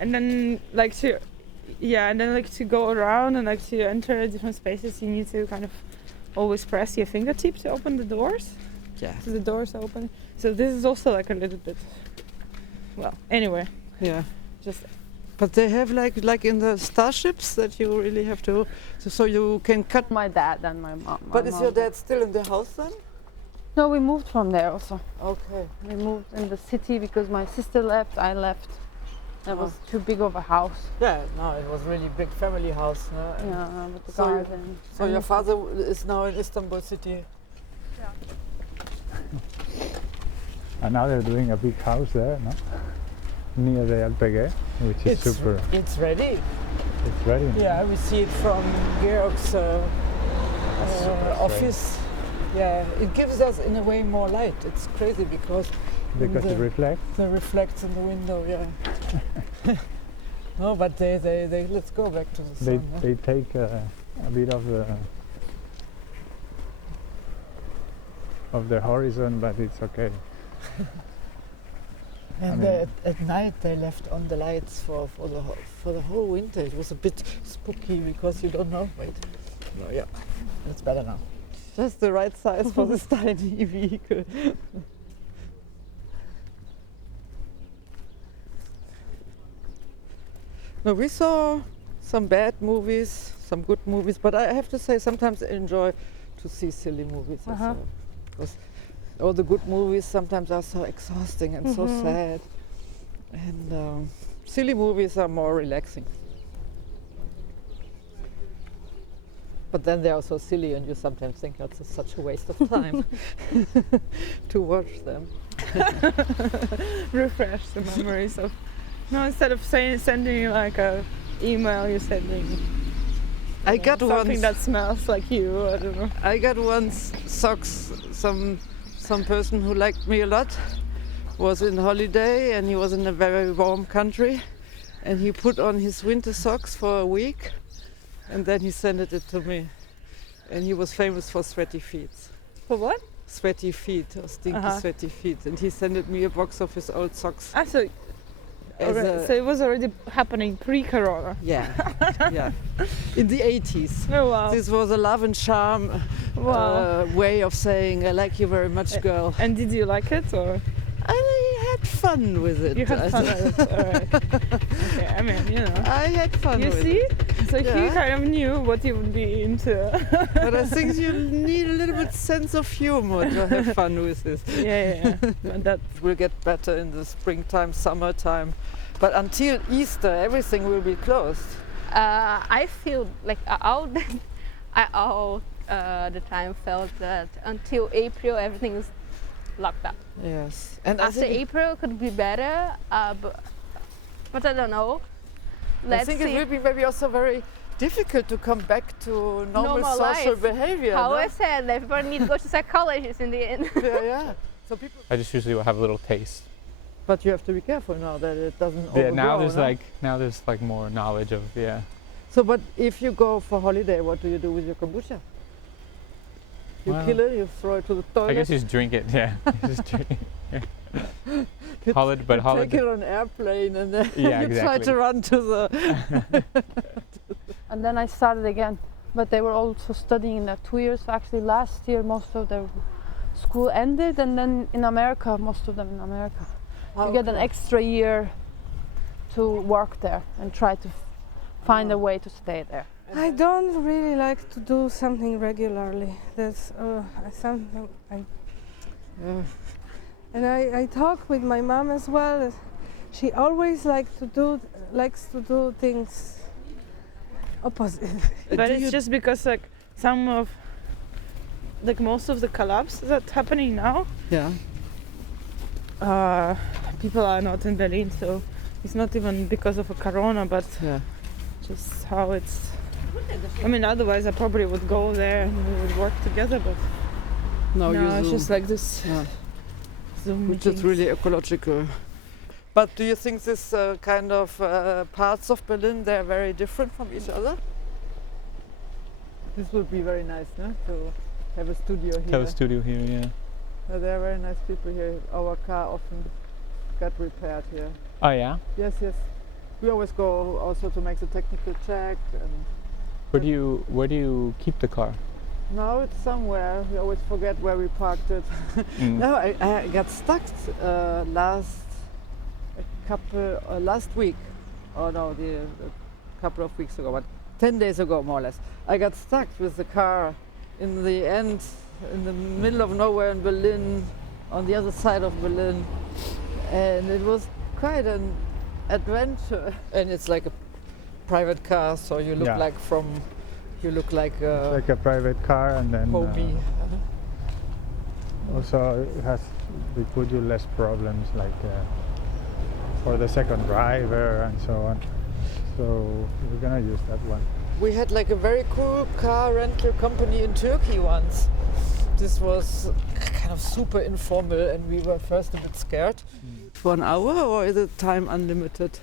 And then like to go around and like to enter different spaces, you need to kind of always press your fingertip to open the doors. Yeah. So the doors open. So this is also like a little bit. Well, anyway. Yeah. Just. But they have like in the starships that you really have to so you can cut. My dad and my mom. But is your dad still in the house then? No, we moved from there also. Okay. We moved in the city because my sister left, I left. That was too big of a house. Yeah, no, it was really big family house. No? Yeah, with the garden. So your father is now in Istanbul city. Yeah. And now they're doing a big house there, no? Near the LPG, which is super. It's ready. It's ready. Yeah, we see it from Georg's office. Yeah, it gives us in a way more light. It's crazy because it reflects. It reflects in the window. Yeah. No, but they let's go back to the sun. They take a bit of the horizon, but it's okay. And at night they left on the lights for the whole winter. It was a bit spooky because you don't know. Wait, no, yeah, it's better now. Just the right size for this tiny vehicle. No, we saw some bad movies, some good movies, but I have to say sometimes I enjoy to see silly movies as well. Because all the good movies sometimes are so exhausting and so sad. And silly movies are more relaxing. But then they are so silly and you sometimes think that's such a waste of time to watch them. Refresh the memories of... No, instead of sending like a email, you're sending something that smells like you. I don't know. I got once socks. Some person who liked me a lot was in holiday and he was in a very warm country, and he put on his winter socks for a week, and then he sent it to me. And he was famous for sweaty feet. For what? Sweaty feet, or stinky sweaty feet. And he sent me a box of his old socks. So it was already happening pre-corona. Yeah, yeah. In the 80s. Oh, wow. This was a love and charm way of saying, I like you very much, girl. And did you like it, or? I had fun with it. You had fun with it, all right. Okay, I mean, you know. I had fun with it. You see? So he kind of knew what you would be into. But I think you need a little bit sense of humor to have fun with this. Yeah. And that will get better in the springtime, summertime. But until Easter, everything will be closed. I feel like all the time felt that until April everything is locked up. Yes. And after April could be better, but I don't know. I think it will be maybe also very difficult to come back to normal social behavior. How I said, everybody needs to go to psychologists in the end. Yeah. So people. I just usually will have a little taste. But you have to be careful now that it doesn't overgrow. Yeah, now there's like more knowledge of So, but if you go for holiday, what do you do with your kombucha? You kill it, you throw it to the toilet. I guess you just drink it. Yeah, just drink it. Take it on airplane and then you try to run to the. And then I started again, but they were also studying there 2 years. So actually, last year most of their school ended, and then in America, most of them in America, you get an extra year to work there and try to find a way to stay there. I don't really like to do something regularly. That's something and I talk with my mom as well. She always likes to do things opposite. But it's just because most of the collabs that's happening now. Yeah. People are not in Berlin, so It's not even because of a Corona, but just how it's. I mean, otherwise I probably would go there and we would work together, but no, it's just like this. Zoom which is really ecological. But do you think this kind of parts of Berlin, they're very different from each other? This would be very nice, no? To have a studio here. Have a studio here, yeah. There are very nice people here. Our car often got repaired here. Oh yeah? Yes, yes. We always go also to make the technical check. And where do you keep the car? no, it's somewhere. We always forget where we parked it. No, I got stuck last week. Oh no, a couple of weeks ago, but 10 days ago more or less. I got stuck with the car in the middle of nowhere in Berlin, on the other side of Berlin, and it was quite an adventure. And it's like a private car, so you look like it's like a private car, and then also they put you less problems, like for the second driver and so on. So we're gonna use that one. We had like a very cool car rental company in Turkey once. This was kind of super informal, and we were first a bit scared. For an hour, or is it time unlimited?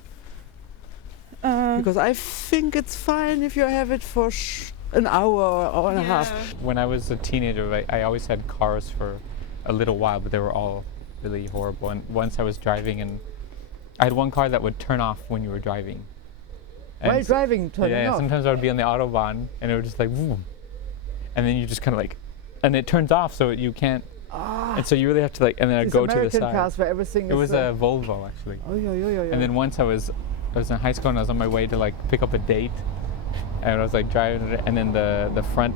Because I think it's fine if you have it for an hour or hour and a half. When I was a teenager, I always had cars for a little while, but they were all really horrible. And once I was driving, and I had one car that would turn off when you were driving. While driving, turning off? Sometimes I would be on the Autobahn, and it would just like, boom. And then you just kind of like, and it turns off, so you can't. And so you really have to like, and then I'd go American to the side. Cars where everything it was a Volvo actually. Oh yeah. And then once I was in high school and I was on my way to like pick up a date, and I was like driving it, and then the front.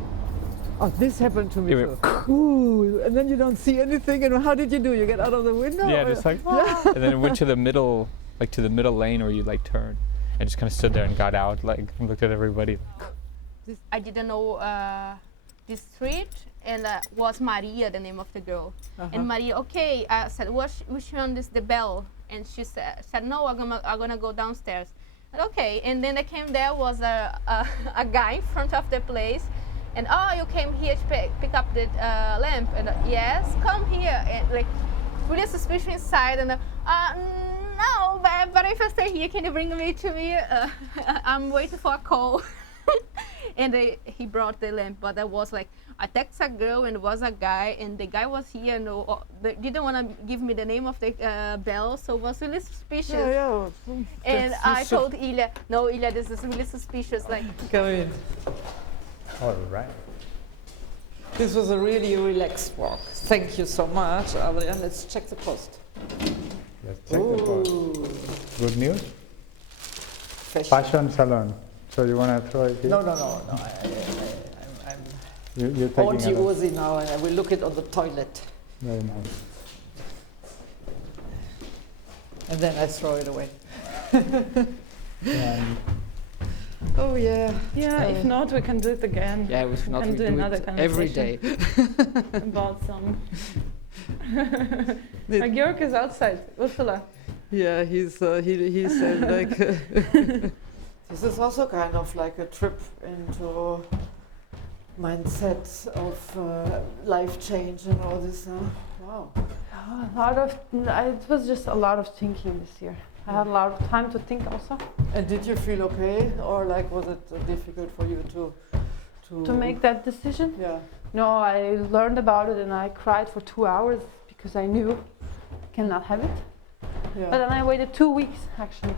Oh, this happened to me too. Ooh, and then you don't see anything. And how did you do? You get out of the window? Yeah, just like. And then it went to the middle, like to the middle lane where you like turn. I just kind of stood there and got out, like looked at everybody. I didn't know this street, and was Maria the name of the girl. And Maria, okay, I said, which one is the bell? And she said no, I'm gonna go downstairs. Okay, and then I came there, was a guy in front of the place, and you came here to pick up the lamp, and yes, come here, and like really suspicious inside, and no, but if I stay here, can you bring me to me? I'm waiting for a call. And he brought the lamp, but there was like, I text a girl and it was a guy, and the guy was here and they didn't want to give me the name of the bell, so it was really suspicious. Yeah. And I told Ilya, no, Ilya, this is really suspicious. Like, come in. All right. This was a really relaxed walk. Thank you so much, Adrian. Let's check the post. Let's check the post. Good news? Fashion salon. So you want to throw it here? No. You're I'm taking Uzi now, and I will look it on the toilet. Very nice. And then I throw it away. Oh yeah. Yeah, if not, we can do it again. Yeah, if not, we do another conversation every day. About some. Georg is outside. Ursula. Yeah, he said like this is also kind of like a trip into mindset of life change and all this. Wow. It was just a lot of thinking this year. I had a lot of time to think also. And did you feel okay, or like was it difficult for you to make that decision? Yeah. No, I learned about it and I cried for 2 hours because I knew I cannot have it. Yeah. But then I waited 2 weeks actually,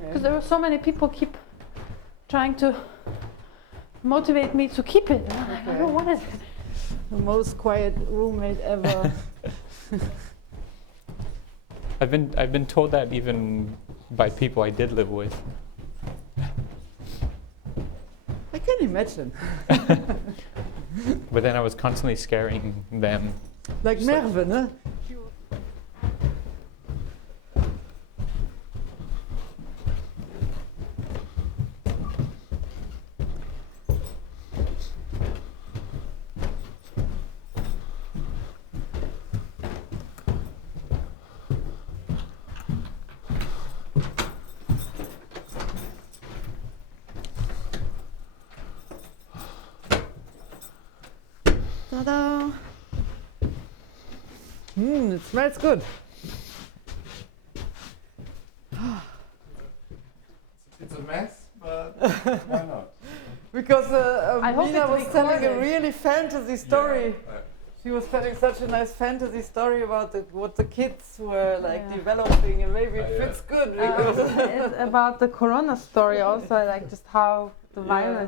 because there were so many people keep trying to motivate me to keep it. I don't want it. The most quiet roommate ever. I've been told that even by people I did live with. I can imagine. But then I was constantly scaring them. Like Merve, no? Ta-da! It smells good. It's a mess, but why not? Because I hope Mina it's was telling a recorded. really fantasy story. Yeah. She was telling such a nice fantasy story about what the kids were like developing, and maybe it fits good because It's about the Corona story also, like just how the virus